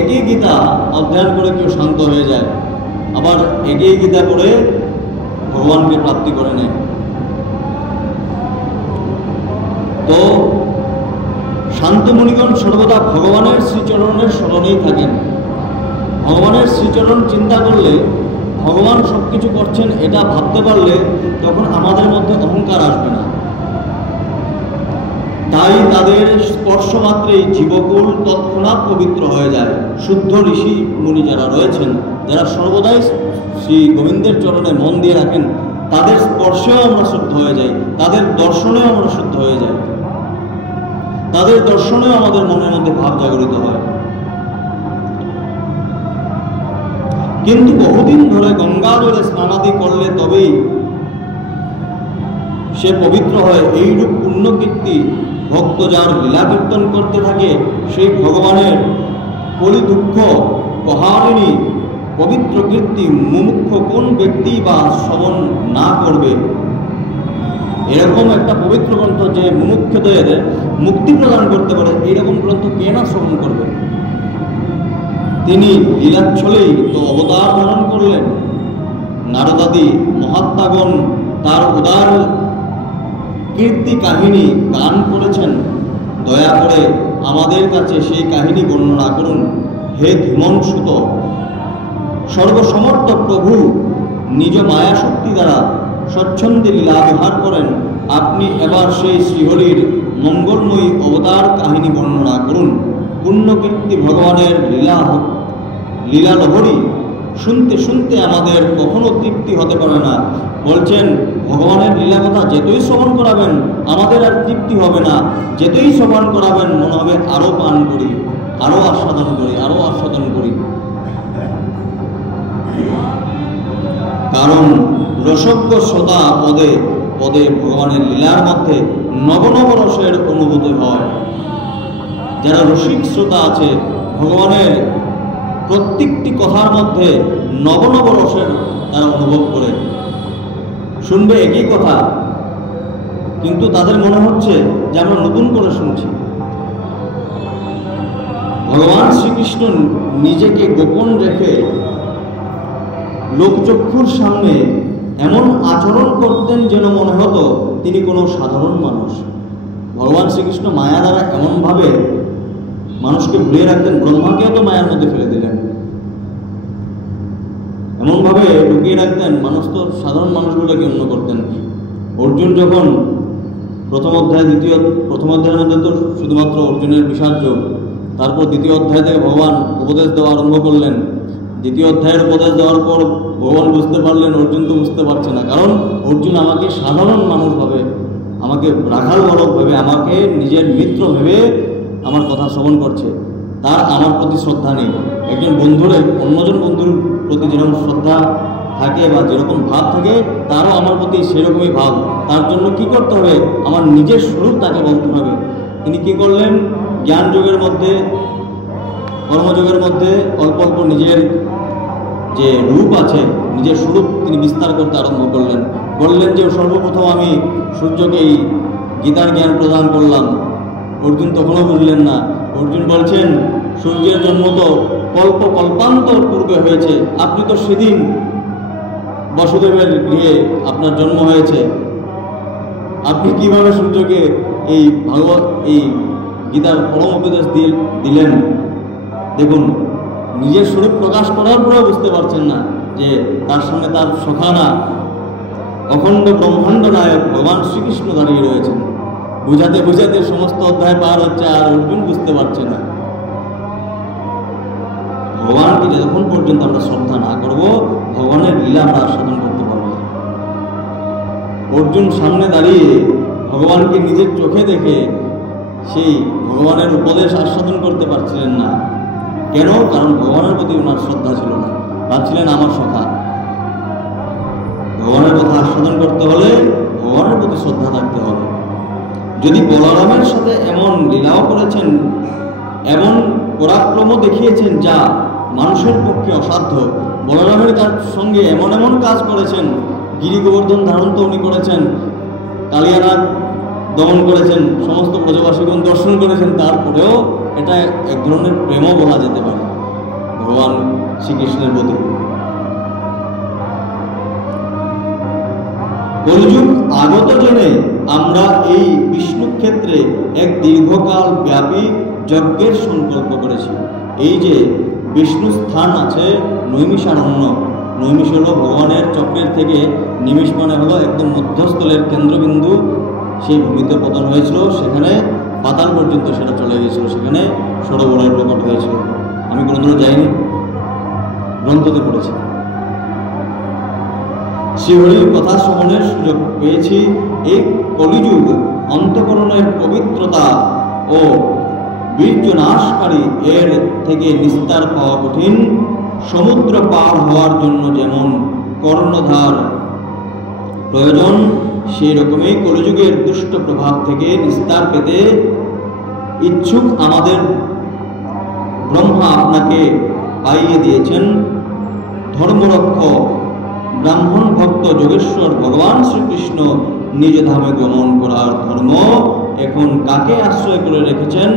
একই গীতা অধ্যয়ন করে কেউ শান্ত হয়ে যায়, আবার একই গীতা পড়ে ভগবানকে প্রাপ্তি করে নেয়। তো শান্ত মুনিগণ সর্বদা ভগবানের শ্রীচরণের স্মরণেই থাকেন। ভগবানের শ্রীচরণ চিন্তা করলে, ভগবান সব কিছু করছেন এটা ভাবতে পারলে তখন আমাদের মধ্যে অহংকার আসবে না। তাই তাদের স্পর্শ মাত্রেই জীবকুল তৎক্ষণাৎ পবিত্র হয়ে যায়। শুদ্ধ ঋষি মুনি যারা রয়েছেন, যারা সর্বদাই শ্রী গোবিন্দের চরণে মন দিয়ে রাখেন, তাদের স্পর্শেও আমরা শুদ্ধ হয়ে যাই, তাদের দর্শনেও আমরা শুদ্ধ হয়ে যাই, তাদের দর্শনেও আমাদের মনের মধ্যে ভাব জাগরিত হয়। কিন্তু বহুদিন ধরে গঙ্গা জলে স্নানাদি করলে তবেই সে পবিত্র হয়। এইরূপ পুণ্যকীর্তি ভক্ত যার লীলা কীর্তন করতে থাকে, সেই ভগবানের কলি দুঃখ পহারিণী পবিত্র কীর্তি মুমুক্ষ কোন ব্যক্তি বা শ্রবণ না করবে? এরকম একটা পবিত্র গ্রন্থ যে মুমুক্ষদের মুক্তি প্রদান করতে পারে, এইরকম গ্রন্থ কে না শ্রবণ করবে? তিনি লীলাচ্ছলেই তো অবতার ধারণ করলেন। নারদাদি মহাত্মাগণ তার উদার কীর্তি কাহিনী গান করেছেন। দয়া করে আমাদের কাছে সেই কাহিনী বর্ণনা করুন। হে ধীমনসুত, সর্বসমর্থ প্রভু নিজ মায়া শক্তি দ্বারা স্বচ্ছন্দে লীলা বিহার করেন। আপনি এবার সেই শ্রীহরির মঙ্গলময়ী অবতার কাহিনী বর্ণনা করুন। পুণ্যকীর্তি ভগবানের লীলা লহরী শুনতে শুনতে আমাদের কখনো তৃপ্তি হতে পারে না। বলছেন ভগবানের লীলা কথা যেতই শ্রবণ করাবেন আমাদের আর তৃপ্তি হবে না, যেতই শ্রবণ করাবেন মনে হবে আরও পান করি, আরও আস্বাদন করি, আরও আস্বাদন করি। কারণ রসজ্ঞ শ্রোতা পদে পদে ভগবানের লীলার মধ্যে নবনব রসের অনুভূতি হয়। যারা রসিক শ্রোতা আছে, ভগবানের প্রত্যেকটি কথার মধ্যে নবনব রসের তারা অনুভব করে। শুনবে একই কথা, কিন্তু তাদের মনে হচ্ছে যে আমরা নতুন করে শুনছি। ভগবান শ্রীকৃষ্ণ নিজেকে গোপন রেখে লোকচক্ষুর সামনে এমন আচরণ করতেন যেন মনে হতো তিনি কোনো সাধারণ মানুষ। ভগবান শ্রীকৃষ্ণ মায়া দ্বারা এমনভাবে মানুষকে ভুলিয়ে রাখতেন, ব্রহ্মাকেও তো মায়ার মধ্যে ফেলে দিলেন। এমনভাবে ঢুকিয়ে রাখতেন, মানুষ তো সাধারণ মানুষগুলোকে অন্য করতেন। অর্জুন যখন প্রথম অধ্যায়ের মধ্যে তো শুধুমাত্র অর্জুনের বিষাদ যোগ, তারপর দ্বিতীয় অধ্যায় থেকে ভগবান উপদেশ দেওয়া আরম্ভ করলেন। দ্বিতীয় অধ্যায়ের উপদেশ দেওয়ার পর ভগবান বুঝতে পারলেন অর্জুন তো বুঝতে পারছে না, কারণ অর্জুন আমাকে সাধারণ মানুষ ভাবে, আমাকে রাখাল বালক ভেবে, আমাকে নিজের মিত্র ভেবে আমার কথা শ্রবণ করছে। তার আমার প্রতি শ্রদ্ধা নেই। একজন বন্ধুর অন্যজন বন্ধুর প্রতি যেরকম শ্রদ্ধা থাকে বা যেরকম ভাব থাকে, তারও আমার প্রতি সেরকমই ভাব। তার জন্য কি করতে হবে? আমার নিজের স্বরূপ তাকে বলতে হবে। তিনি কি করলেন? জ্ঞান যোগের মধ্যে, কর্মযোগের মধ্যে অল্প অল্প নিজের যে রূপ আছে, নিজের স্বরূপ তিনি বিস্তার করতে আরম্ভ করলেন। বললেন যে সর্বপ্রথম আমি সূর্যকে এই গীতার জ্ঞান প্রদান করলাম। অর্জুন তখনও বুঝলেন না। অর্জুন বলছেন সূর্যের জন্ম তো কল্পান্তর পূর্বে হয়েছে, আপনি তো সেদিন বসুদেবের গৃহে আপনার জন্ম হয়েছে, আপনি কিভাবে সূর্যকে এই এই গীতার পরম উপদেশ দিলেন? দেখুন, নিজের স্বরূপ প্রকাশ করার পরেও বুঝতে পারছেন না যে তার সঙ্গে তার সখা না, অখণ্ড ব্রহ্মাণ্ড নায়ক ভগবান শ্রীকৃষ্ণ দাঁড়িয়ে রয়েছেন। বুঝাতে বুঝাতে সমস্ত অধ্যায় পার হচ্ছে, আর অর্জুন বুঝতে পারছে না। ভগবানকে যতক্ষণ পর্যন্ত আমরা শ্রদ্ধা না করব, ভগবানের লীলা আমরা আস্বাদন করতে পারব। অর্জুন সামনে দাঁড়িয়ে ভগবানকে নিজের চোখে দেখে সেই ভগবানের উপদেশ আস্বাদন করতে পারছিলেন না। কেন? কারণ ভগবানের প্রতি ওনার শ্রদ্ধা ছিল না। ভাবছিলেন আমার সখা। ভগবানের কথা আস্বাদন করতে হলে ভগবানের প্রতি শ্রদ্ধা থাকতে হবে। যদি বলরামের সাথে এমন লীলাও করেছেন, এমন পরাক্রমও দেখিয়েছেন যা মানুষের পক্ষে অসাধ্য, বলরামের সঙ্গে এমন এমন কাজ করেছেন, গিরি গোবর্ধন ধারণ তো উনি করেছেন, কালিয়ানাগ দমন করেছেন, সমস্ত ব্রজবাসীগণ দর্শন করেছেন, তারপরেও এটা এক ধরনের প্রেমও বলা যেতে পারে ভগবান শ্রীকৃষ্ণের প্রতি। কলিযুগ আগত জেনে আমরা এই বিষ্ণু ক্ষেত্রে এক দীর্ঘকাল ব্যাপী যজ্ঞের সংকল্প করেছি। এই যে বিষ্ণু স্থান আছে নৈমিষারণ্য, নৈমিষ হলো ভগবানের চক্রের থেকে, নিমিষ মানে হলো একদম মধ্যস্থলের কেন্দ্রবিন্দু। সেই ভূমিতে পতন হয়েছিল, সেখানে পাতাল পর্যন্ত সেটা চলে গিয়েছিল, সেখানে সরোবরের প্রকট হয়েছিল। আমি কোনোদিনও যাইনি, গ্রন্থতে পড়েছি। শ্রীহরির কথা শ্রবণের সুযোগ পেয়েছি। এই কলিযুগ অন্তঃকরণের পবিত্রতা ও বীর্যনাশকারী এর থেকে নিস্তার পাওয়া কঠিন। সমুদ্র পার হওয়ার জন্য যেমন কর্ণধার প্রয়োজন, সেই রকমই কলিযুগের দুষ্ট প্রভাব থেকে নিস্তার পেতে ইচ্ছুক আমাদের ব্রহ্মা আপনাকে পাইয়ে দিয়েছেন। ধর্মরক্ষক ব্রাহ্মণ ভক্ত যোগেশ্বর ভগবান শ্রীকৃষ্ণ নিজ ধামে গমন করার ধর্ম এখন কাকে আশ্রয় করে রেখেছেন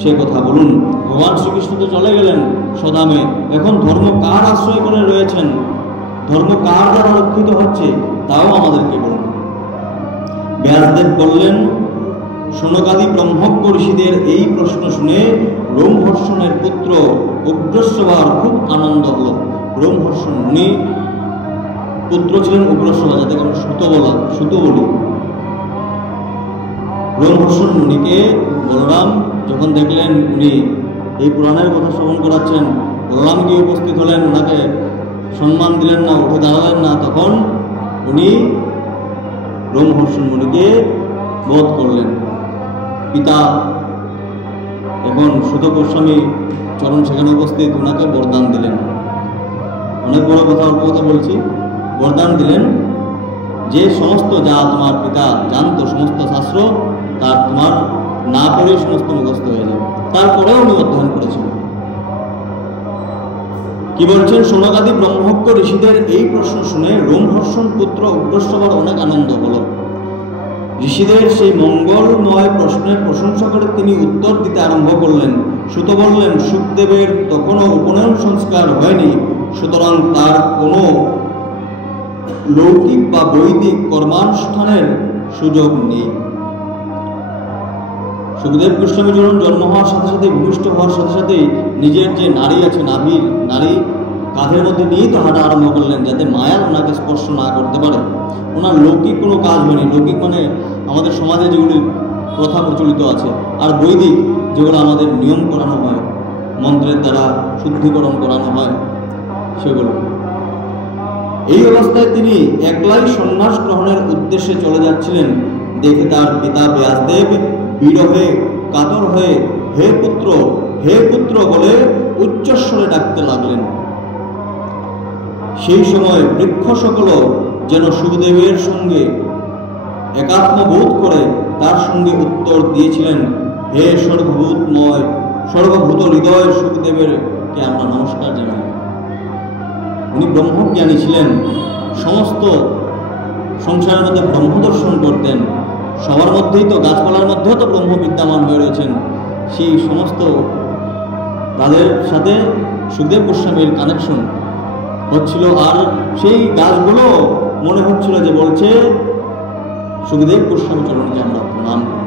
সে কথা বলুন। ভগবান শ্রীকৃষ্ণ তো চলে গেলেন স্বধামে, এখন ধর্ম কার আশ্রয় করে রয়েছেন, ধর্ম কার দ্বারা রক্ষিত হচ্ছে তাও আমাদেরকে বলুন। ব্যাসদেব বললেন, শোনকাদি ব্রহ্মজ্ঞ ঋষিদের এই প্রশ্ন শুনে রোমহর্ষণের পুত্র উগ্রশ্রবার খুব আনন্দ হল। রোমহর্ষণ উনি পুত্র ছিলেন উগ্রশ্রবা, যাদেরকে আমরা সুত বলি। রোমহর্ষণ মুনিকে বলরাম যখন দেখলেন উনি এই পুরাণের কথা শ্রবণ করাচ্ছেন, বলরাম গিয়ে উপস্থিত হলেন, ওনাকে সম্মান দিলেন না, উঠে দাঁড়ালেন না, তখন উনি রোমহর্ষণ মুনিকে বধ করলেন। পিতা এখন সুত গোস্বামী চরণ সেখানে উপস্থিত, ওনাকে বরদান দিলেন। অনেক বড় কথা, অল্প কথা বলছি। বরদান দিলেন যে সমস্ত যা তোমার পিতা জানতো, সমস্ত শাস্ত্র তার তোমার না পড়ে সমস্ত মুখস্থ হয়ে যাবে। তারপরেও উনি অধ্যয়ন করেছেন। কি বলছেন? শোনকাদি ব্রহ্মজ্ঞ ঋষিদের এই প্রশ্ন শুনে রোমহর্ষণ পুত্র উগ্রশ্রবার অনেক আনন্দ হল। ঋষিদের সেই মঙ্গলময় প্রশ্নের প্রশংসা করে তিনি উত্তর দিতে আরম্ভ করলেন। সুত বললেন, সুখদেবের তখনও উপনয়ন সংস্কার হয়নি, সুতরাং তার কোনো লৌকিক বা বৈদিক কর্মানুষ্ঠানের সুযোগ নেই। সুখদেব গোস্বামী যখন জন্ম হওয়ার সাথে সাথে, ভূমিষ্ঠ হওয়ার সাথে সাথেই নিজের যে নারী আছে, নাভির নারী কাঁধের মধ্যে নিয়েই তো হাঁটা আরম্ভ করলেন, যাতে মায়ার ওনাকে স্পর্শ না করতে পারে। ওনার লৌকিক কোনো কাজ হয়নি। লৌকিক মানে আমাদের সমাজে যেগুলি প্রথা প্রচলিত আছে, আর বৈদিক যেগুলো আমাদের নিয়ম করানো হয়, মন্ত্রের দ্বারা শুদ্ধিকরণ করানো হয়, সেগুলো। এই অবস্থায় তিনি একলাই সন্ন্যাস গ্রহণের উদ্দেশ্যে চলে যাচ্ছিলেন। দেখে তার পিতা ব্যাসদেব বিরহে কাতর হয়ে হে পুত্র, হে পুত্র বলে উচ্চস্বরে ডাকতে লাগলেন। সেই সময় বৃক্ষ সকল যেন সুখদেবের সঙ্গে একাত্মবোধ করে তার সঙ্গে উত্তর দিয়েছিলেন, হে সর্বভূতময় সর্বভূত হৃদয় সুখদেবের কে আমরা নমস্কার জানাই। উনি ব্রহ্মজ্ঞানী ছিলেন, সমস্ত সংসারের মধ্যে ব্রহ্ম দর্শন করতেন। সবার মধ্যেই তো, গাছপালার মধ্যেও তো ব্রহ্ম বিদ্যমান হয়ে রয়েছেন। সেই সমস্ত তাদের সাথে সুখদেব গোস্বামীর কানেকশন হচ্ছিল, আর সেই গাছগুলো মনে হচ্ছিল যে বলছে সুখদেব গোস্বামী চরণকে আমরা প্রণাম করি।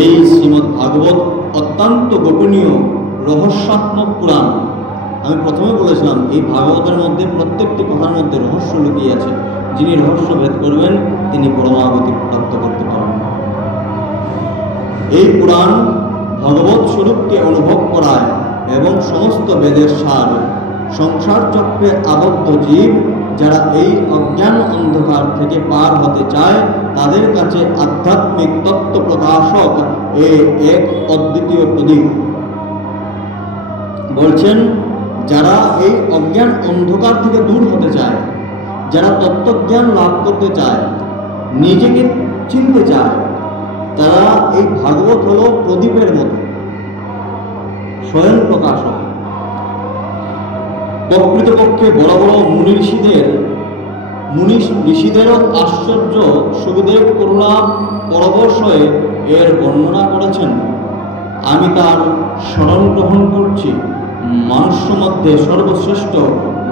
এই শ্রীমদ্ ভাগবত অত্যন্ত গোপনীয় রহস্যাত্মক পুরাণ। আমি প্রথমে বলেছিলাম এই ভাগবতের মধ্যে প্রত্যেকটি কথার মধ্যে রহস্য লুকিয়ে আছে। যিনি রহস্য ভেদ করবেন তিনি পরমাগতি প্রাপ্ত করতে পারবেন। এই পুরাণ ভগবৎ স্বরূপকে অনুভব করায় এবং সমস্ত বেদের সার। সংসার চক্রে আবদ্ধ জীব যারা এই অজ্ঞান অন্ধকার থেকে পার হতে চায় তাদের কাছে আধ্যাত্মিক তত্ত্ব প্রকাশক এক অদ্বিতীয় প্রদীপ। বলছেন যারা এই অজ্ঞান অন্ধকার থেকে দূর হতে চায়, যারা তত্ত্বজ্ঞান লাভ করতে চায়, নিজেকে চিনতে চায়, তারা এই ভাগবত হলো প্রদীপের মতো স্বয়ং প্রকাশক। প্রকৃতপক্ষে বড় বড় মুনি ঋষিদেরও আশ্চর্য সুখদেব করুণা পরবশ হয়ে এর বর্ণনা করেছেন। আমি তার স্মরণ গ্রহণ করছি। মানুষ্য মধ্যে সর্বশ্রেষ্ঠ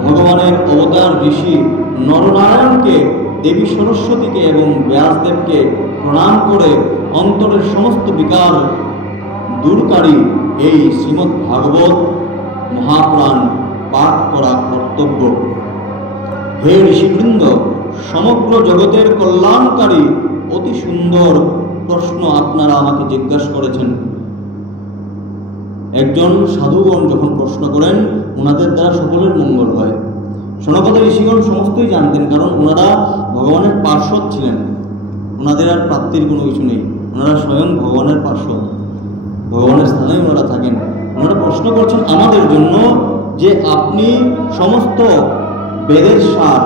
ভগবানের অবতার ঋষি নরনারায়ণকে, দেবী সরস্বতীকে এবং ব্যাসদেবকে প্রণাম করে অন্তরের সমস্ত বিকার দূরকারী এই শ্রীমদ্ ভাগবত মহাপুরাণ পাঠ করা কর্তব্য। হে ঋষিবৃন্দ, সমগ্র জগতের কল্যাণকারী অতি সুন্দর প্রশ্ন আপনারা আমাকে জিজ্ঞাসা করেছেন। একজন সাধুগণ যখন প্রশ্ন করেন ওনাদের দ্বারা সকলের মঙ্গল হয়। সনকাদি ঋষিগণ সমস্তই জানতেন, কারণ ওনারা ভগবানের পার্শ্বদ ছিলেন। ওনাদের আর প্রাপ্তির কোনো কিছু নেই, ওনারা স্বয়ং ভগবানের পার্শ্বদ, ভগবানের স্থানেই ওনারা থাকেন। ওনারা প্রশ্ন করছেন আমাদের জন্য যে আপনি সমস্ত বেদের সার,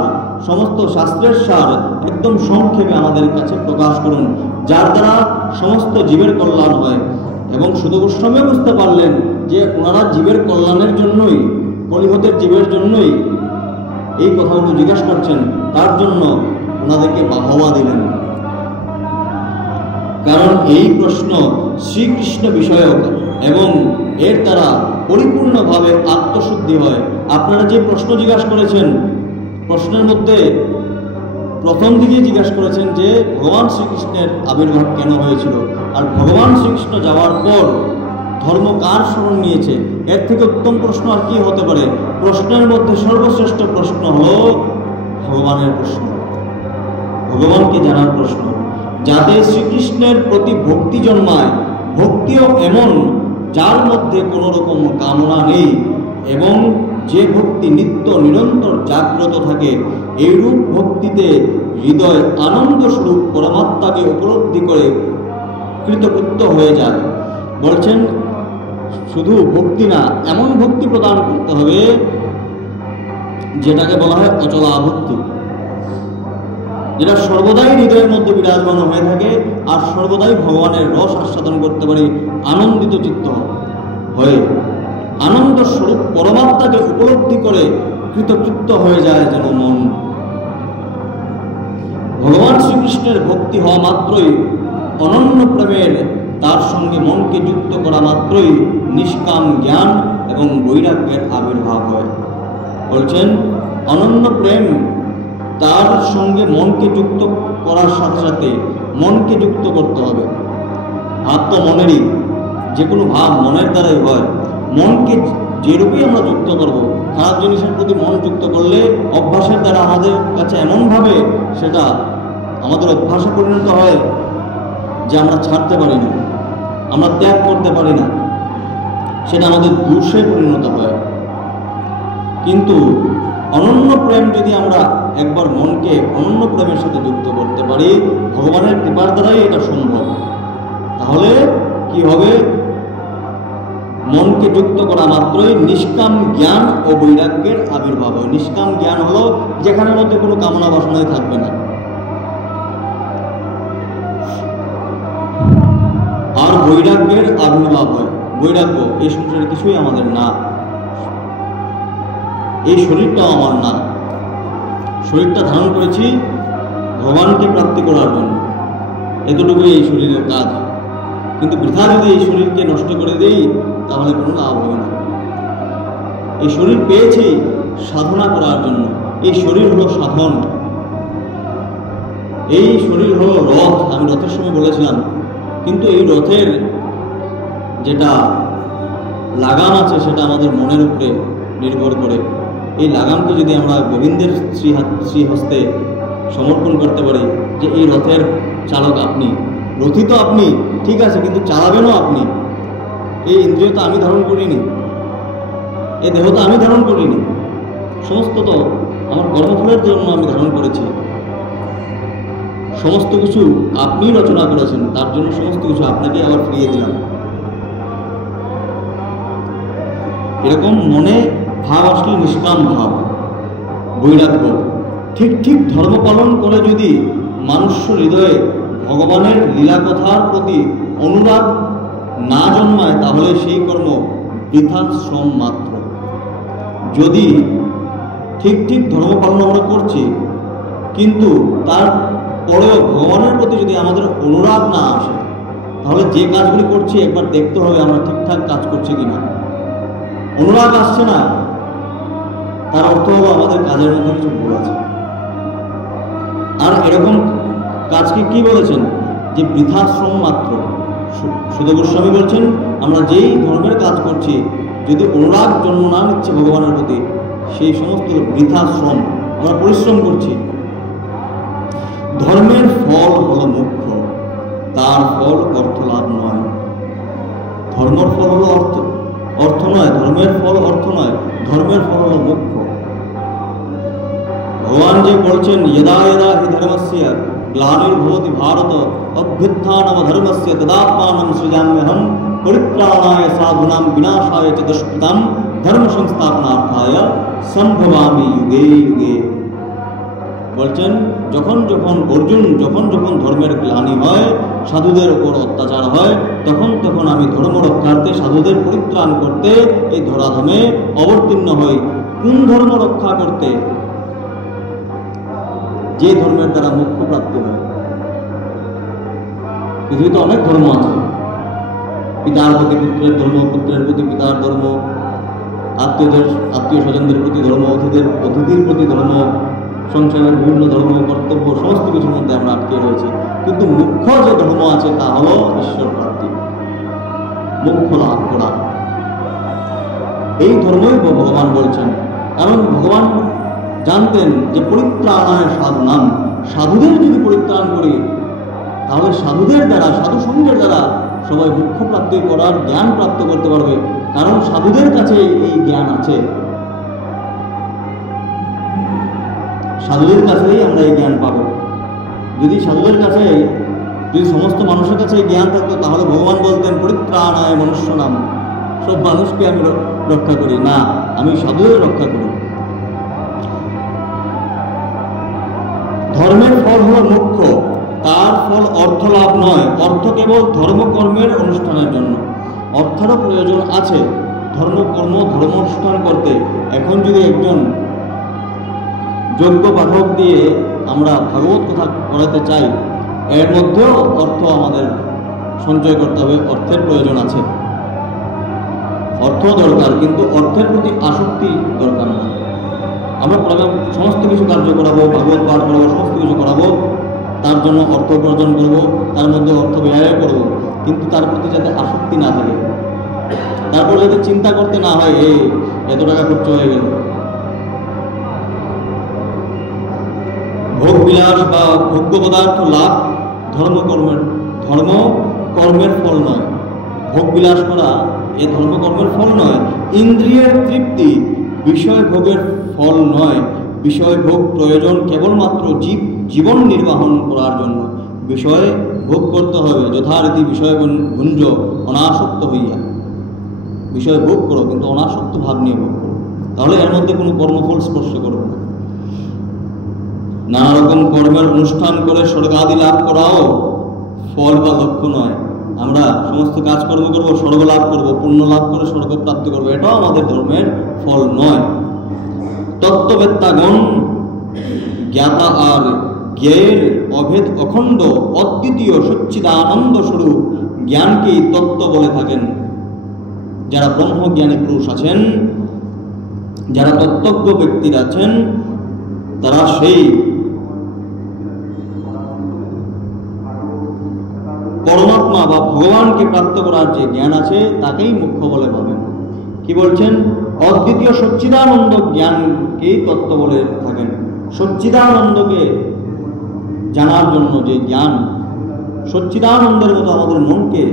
সমস্ত শাস্ত্রের সার একদম সংক্ষেপে আমাদের কাছে প্রকাশ করুন, যার দ্বারা সমস্ত জীবের কল্যাণ হয়। এবং শুধু গোস্বামী বুঝতে পারলেন যে ওনারা জীবের কল্যাণের জন্যই, কলিহতের জীবের জন্যই এই কথাগুলো জিজ্ঞাসা করছেন। তার জন্য ওনাদেরকে বাহবা দিলেন, কারণ এই প্রশ্ন শ্রীকৃষ্ণ বিষয়ক এবং এর দ্বারা পরিপূর্ণভাবে আত্মশুদ্ধি হয়। আপনারা যে প্রশ্ন জিজ্ঞাসা করেছেন, প্রশ্নের মধ্যে প্রথম দিকে জিজ্ঞাসা করেছেন যে ভগবান শ্রীকৃষ্ণের আবির্ভাব কেন হয়েছিল, আর ভগবান শ্রীকৃষ্ণ যাওয়ার পর ধর্ম কার শরণ নিয়েছে। এর থেকে উত্তম প্রশ্ন আর কি হতে পারে? প্রশ্নের মধ্যে সর্বশ্রেষ্ঠ প্রশ্ন হলো ভগবানের প্রশ্ন, ভগবানকে জানার প্রশ্ন, যাতে শ্রীকৃষ্ণের প্রতি ভক্তি জন্মায়। ভক্তিও এমন যার মধ্যে কোনো রকম কামনা নেই এবং যে ভক্তি নিত্য নিরন্তর জাগ্রত থাকে। এইরূপ ভক্তিতে হৃদয় আনন্দ স্বরূপ পরমাত্মাকে উপলব্ধি করে কৃতকৃত্য হয়ে যায়। বলছেন শুধু ভক্তি না, এমন ভক্তি প্রদান করতে হবে যেটাকে বলা হয় অচলা ভক্তি, যেটা সর্বদাই হৃদয়ের মধ্যে বিরাজমান হয়ে থাকে আর সর্বদাই ভগবানের রস আস্বাদন করতে পারি আনন্দিত চিত্ত হয়ে। আনন্দ স্বরূপ পরমাত্মাকে উপলব্ধি করে কৃতকৃত্য হয়ে যায় যেন মন। ভগবান শ্রীকৃষ্ণের ভক্তি হওয়া মাত্রই, অনন্য প্রেমের তার সঙ্গে মনকে যুক্ত করা মাত্রই নিষ্কাম জ্ঞান এবং বৈরাগ্যের আবির্ভাব হয়। বলছেন অনন্য প্রেম তার সঙ্গে মনকে যুক্ত করার সাথে সাথে মনকে যুক্ত করতে হবে। ভাব তো মনেরই, যে কোনো ভাব মনের দ্বারাই হয়। মনকে যেরূপেই আমরা যুক্ত করব, খারাপ জিনিসের প্রতি মন যুক্ত করলে অভ্যাসের দ্বারা আমাদের কাছে এমনভাবে সেটা আমাদের অভ্যাসে পরিণত হয় যে আমরা ছাড়তে পারি না, আমরা ত্যাগ করতে পারি না, সেটা আমাদের দোষে পরিণত হয়। কিন্তু অনন্য প্রেম যদি আমরা একবার মনকে অনন্য প্রেমের সাথে যুক্ত করতে পারি, ভগবানের কৃপার দ্বারাই এটা সম্ভব। তাহলে কি হবে? মনকে যুক্ত করা মাত্রই নিষ্কাম জ্ঞান ও বৈরাগ্যের আবির্ভাব হয়। নিষ্কাম জ্ঞান হলো যেখানের মধ্যে কোনো কামনা বাসনাই থাকবে না। আর বৈরাগ্যের আবির্ভাব হয়। বৈরাগ্য, এই সংসারে কিছুই আমাদের না, এই শরীরটাও আমার না। শরীরটা ধারণ করেছি ভগবানকে প্রাপ্তি করার জন্য, এতটুকুই এই শরীরের কাজ। কিন্তু বৃথা যদি এই শরীরকে নষ্ট করে দেই তাহলে কোনো লাভ হবে না। এই শরীর পেয়েছি সাধনা করার জন্য। এই শরীর হলো সাধন, এই শরীর হলো রথ। আমি রথের সময় বলেছিলাম, কিন্তু এই রথের যেটা লাগাম আছে সেটা আমাদের মনের উপরে নির্ভর করে। এই লাগামকে যদি আমরা গোবিন্দের শ্রীহস্তে সমর্পণ করতে পারি যে এই রথের চালক আপনি, রথী তো আপনি, ঠিক আছে, কিন্তু চালাবেনও আপনি। এই ইন্দ্রিয় তো আমি ধারণ করিনি, এই দেহ তো আমি ধারণ করিনি, সমস্ত তো আমার কর্মফলের জন্য আমি ধারণ করেছি। সমস্ত কিছু আপনি রচনা করেছেন, তার জন্য সমস্ত কিছু আপনাকে আবার ফিরিয়ে দিলাম। এরকম মনে ভাব আসলে নিষ্কাম ভাব, বৈরাগ্য। ঠিক ঠিক ধর্ম পালন করে যদি মানুষ হৃদয়ে ভগবানের লীলা কথার প্রতি অনুরাগ না জন্মায়, তাহলে সেই কর্ম বৃথা শ্রম মাত্র। যদি ঠিক ঠিক ধর্ম পালন আমরা করছি, কিন্তু তার পরেও ভগবানের প্রতি যদি আমাদের অনুরাগ না আসে, তাহলে যে কাজগুলি করছি একবার দেখতে হবে আমরা ঠিকঠাক কাজ করছি কিনা। অনুরাগ আসছে না, তার অর্থ হলো আমাদের কাজের মধ্যে কিছু ভুল আছে। আর এরকম কাজকে কি বলেছেন? যে বৃথা শ্রম মাত্র। সুধ গোস্বামী বলছেন, আমরা যেই ধর্মের কাজ করছি, যদি অনুরাগ জন্ম না নিচ্ছে ভগবানের প্রতি, সেই সমস্ত বৃথা শ্রম, আমরা পরিশ্রম করছি। ধর্মের ফল হলো মুখ্য, তার ফল অর্থ লাভ নয়। ধর্মের ফল হলো অর্থ নয়, ধর্মের ফল অর্থ নয়, ধর্মের ফল হলো মুখ্য। ভগবান যে বলছেন, যদা যদা হি ধর্মস্য গ্লানির্ভবতি ভারত অভ্যুত্থানমধর্মস্য তদাত্মানম সৃজাম্যহম পরিত্রাণায় সাধুনাম বিনাশায় চ দুষ্কৃতাম ধর্ম সংস্থাপনার্থায় সম্ভবামি যুগে যুগে। বলছেন, যখন যখন অর্জুন, যখন যখন ধর্মের গ্লানি হয়, সাধুদের ওপর অত্যাচার হয়, তখন তখন আমি ধর্ম রক্ষার্থে, সাধুদের পরিত্রাণ করতে এই ধরাধামে অবতীর্ণ হই। কোন ধর্ম রক্ষা করতে? যে ধর্মের দ্বারা মোক্ষ প্রাপ্তি হয়। পৃথিবীতে অনেক ধর্ম আছে, পিতার প্রতি পুত্রের ধর্ম, পুত্রের প্রতি পিতার ধর্ম, আত্মীয় স্বজনদের প্রতি ধর্ম, অতিথির প্রতি ধর্ম, সংসারের বিভিন্ন ধর্ম, কর্তব্য, সমস্ত কিছুর মধ্যে আমরা আটকে রয়েছি। কিন্তু মুখ্য যে ধর্ম আছে তা হলো ঈশ্বর প্রাপ্তি, মুখ্য লাভ করা। এই ধর্মই ভগবান বলছেন। কারণ ভগবান জানতেন যে পরিত্রাণায় সাধুনাম, সাধুদের যদি পরিত্রাণ করি, তাহলে সাধুদের দ্বারা, সাধু সঙ্গের দ্বারা সবাই মুখ্য প্রাপ্তি করার জ্ঞান প্রাপ্ত করতে পারবে। কারণ সাধুদের কাছে এই জ্ঞান আছে, সাধুদের কাছেই আমরা এই জ্ঞান পাবো। যদি সাধুদের কাছে, যদি সমস্ত মানুষের কাছে এই জ্ঞান থাকতো, তাহলে ভগবান বলতেন পরিত্রাণায় মনুষ্য নাম, সব মানুষকে আমি রক্ষা করি না, আমি সাধুদের রক্ষা করি। ধর্মের ফল হলো মুখ্য, তার ফল অর্থ লাভ নয়। অর্থ কেবল ধর্মকর্মের অনুষ্ঠানের জন্য, অর্থেরও প্রয়োজন আছে ধর্মকর্ম, ধর্ম অনুষ্ঠান করতে। এখন যদি একজন যোগ্য পাঠক দিয়ে আমরা ভাগবত কথা করাতে চাই, এর মধ্যেও অর্থ আমাদের সঞ্চয় করতে হবে, অর্থের প্রয়োজন আছে। অর্থ দরকার, কিন্তু অর্থের প্রতি আসক্তি দরকার না। আমরা সমস্ত কিছু কার্য করাবো, ভাগবত পাঠ করাবো, সমস্ত কিছু করাবো, তার জন্য অর্থ উপার্জন করবো, তার মধ্যে অর্থ ব্যয় করবো, কিন্তু তার প্রতি যাতে আসক্তি না থাকে, তারপর যাতে চিন্তা করতে না হয় এই এত টাকা খরচ হয়ে গেল। ভোগ বিলাস বা ভোগ্য পদার্থ লাভ ধর্মকর্মের ফল নয়। ভোগ বিলাস করা এ ধর্মকর্মের ফল নয়। ইন্দ্রিয়ের তৃপ্তি বিষয় ভোগের ফল নয়। বিষয় ভোগ প্রয়োজন কেবলমাত্র জীবন নির্বাহন করার জন্য। বিষয় ভোগ করতে হবে যথারীতি, বিষয় ভুঞ্জ অনাসক্ত হইয়া। বিষয় ভোগ করো, কিন্তু অনাসক্ত ভাব নিয়ে ভোগ করো, তাহলে এর মধ্যে কোনো কর্মফল স্পর্শ করবে না। নানা রকম কর্মের অনুষ্ঠান করে স্বর্গাদি লাভ করাও ফল বা লক্ষ্য নয়। আমরা সমস্ত কাজকর্ম করবো, স্বর্গ লাভ করবো, পুণ্য লাভ করে স্বর্গ প্রাপ্তি করবো, এটাও আমাদের ধর্মের ফল নয়। তত্ত্ববেত্তাগণ জ্ঞাতা আর জ্ঞেয়ের অভেদ অখণ্ড অদ্বিতীয় সচ্চিদানন্দ স্বরূপ জ্ঞানকেই তত্ত্ব বলে থাকেন। যারা ব্রহ্মজ্ঞানী পুরুষ আছেন, যারা তত্ত্বজ্ঞ ব্যক্তিরা আছেন, তারা সেই পরমাত্মা বা ভগবানকে প্রাপ্ত করার যে জ্ঞান আছে তাকেই মুখ্য বলে ভাবেন। কি বলছেন? অদ্বিতীয় সচ্চিদানন্দ জ্ঞানকেই তত্ত্ব বলে থাকেন। সচ্চিদানন্দকে জানার জন্য যে জ্ঞান, সচ্চিদানন্দের মতো আমাদের মনকে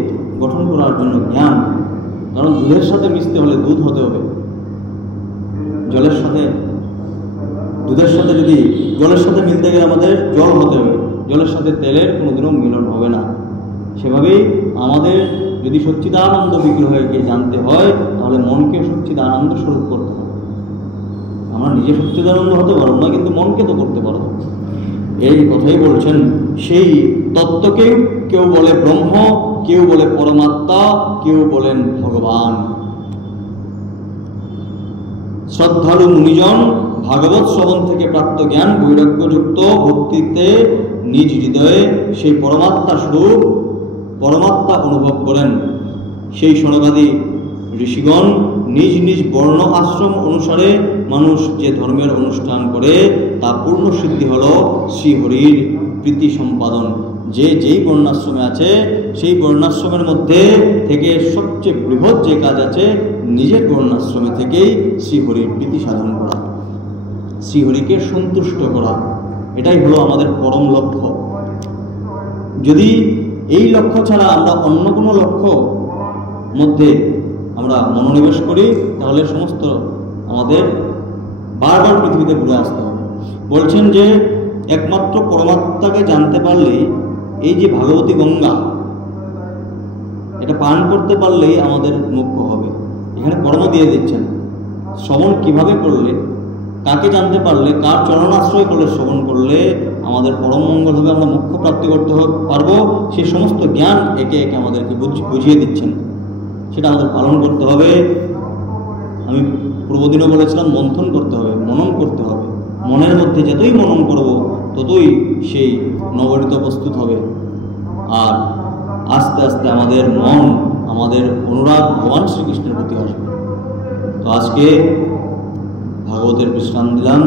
গঠন করার জন্য জ্ঞান। কারণ দুধের সাথে মিশতে হলে দুধ হতে হবে, জলের সাথে দুধের সাথে যদি জলের সাথে মিলতে গেলে আমাদের জল হতে হবে, জলের সাথে তেলের কোনোদিনও মিলন হবে না। সেভাবেই আমাদের যদি সচ্চিদানন্দ বিগ্রহকে জানতে হয় তাহলে মনকে সচ্চিদানন্দ স্বরূপ করতে হবে। আমরা নিজে সচ্চিদানন্দ হতে পারবো না, কিন্তু মনকে তো করতে পারবো। এই কথাই বলছেন। সেই তত্ত্বকে কেউ বলে ব্রহ্ম, কেউ বলে পরমাত্মা, কেউ বলেন ভগবান। শ্রদ্ধালু মুনিজন ভাগবত শ্রবণ থেকে প্রাপ্ত জ্ঞান বৈরাগ্যযুক্ত ভক্তিতে নিজ হৃদয়ে সেই পরমাত্মা স্বরূপ পরমাত্মা অনুভব করেন। সেই সনকাদি ঋষিগণ নিজ নিজ বর্ণ আশ্রম অনুসারে মানুষ যে ধর্মের অনুষ্ঠান করে তা পূর্ণ সিদ্ধি হল শ্রীহরির প্রীতি সম্পাদন। যে যেই বর্ণাশ্রমে আছে সেই বর্ণাশ্রমের মধ্যে থেকে সবচেয়ে বৃহৎ যে কাজ আছে নিজের বর্ণাশ্রমে থেকেই শ্রীহরির প্রীতি সাধন করা, শ্রীহরিকে সন্তুষ্ট করা, এটাই হলো আমাদের পরম লক্ষ্য। যদি এই লক্ষ্য ছাড়া আমরা অন্য কোনো লক্ষ্য মধ্যে আমরা মনোনিবেশ করি তাহলে সমস্ত আমাদের বারবার পৃথিবীতে ঘুরে আসতে হবে। বলছেন যে একমাত্র পরমাত্মাকে জানতে পারলেই, এই যে ভাগবতী গঙ্গা এটা পান করতে পারলেই আমাদের মুখ্য হবে। এখানে কর্ম দিয়ে দিচ্ছেন। শ্রবণ কিভাবে করলে, কাকে জানতে পারলে, কার চরণাশ্রয় করলে, শ্রবণ করলে আমাদের পরম মঙ্গল হবে, আমরা মুখ্য প্রাপ্তি করতে পারবো, সেই সমস্ত জ্ঞান একে একে আমাদেরকে বুঝিয়ে দিচ্ছেন। সেটা আমাদের পালন করতে হবে। আমি পূর্বদিনও বলেছিলাম, মন্থন করতে হবে, মনন করতে হবে। মনের মধ্যে যতই মনন করব ততই সেই নবনীত প্রস্তুত হবে। আর আস্তে আস্তে আমাদের মন, আমাদের অনুরাগ ভগবান শ্রীকৃষ্ণের প্রতি আসবে। তো আজকে ভাগবতের বিশ্রাম দিলাম।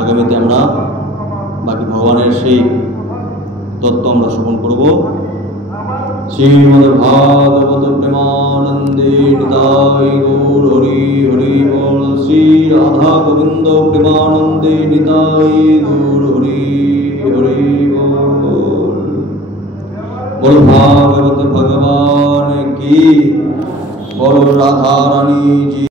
আগামীতে আমরা বাকি ভগবানের সেই তত্ত্ব আমরা শ্রবণ করব। শ্রীমদ্ ভাগবত প্রেমানন্দে নিতাই গৌর হরি হরি বল। শ্রী রাধা গোবিন্দ প্রেমানন্দে নিতাই গৌর হরি হরি বল। বল ভাগবত ভগবান কি, বল রাধা রানী জি।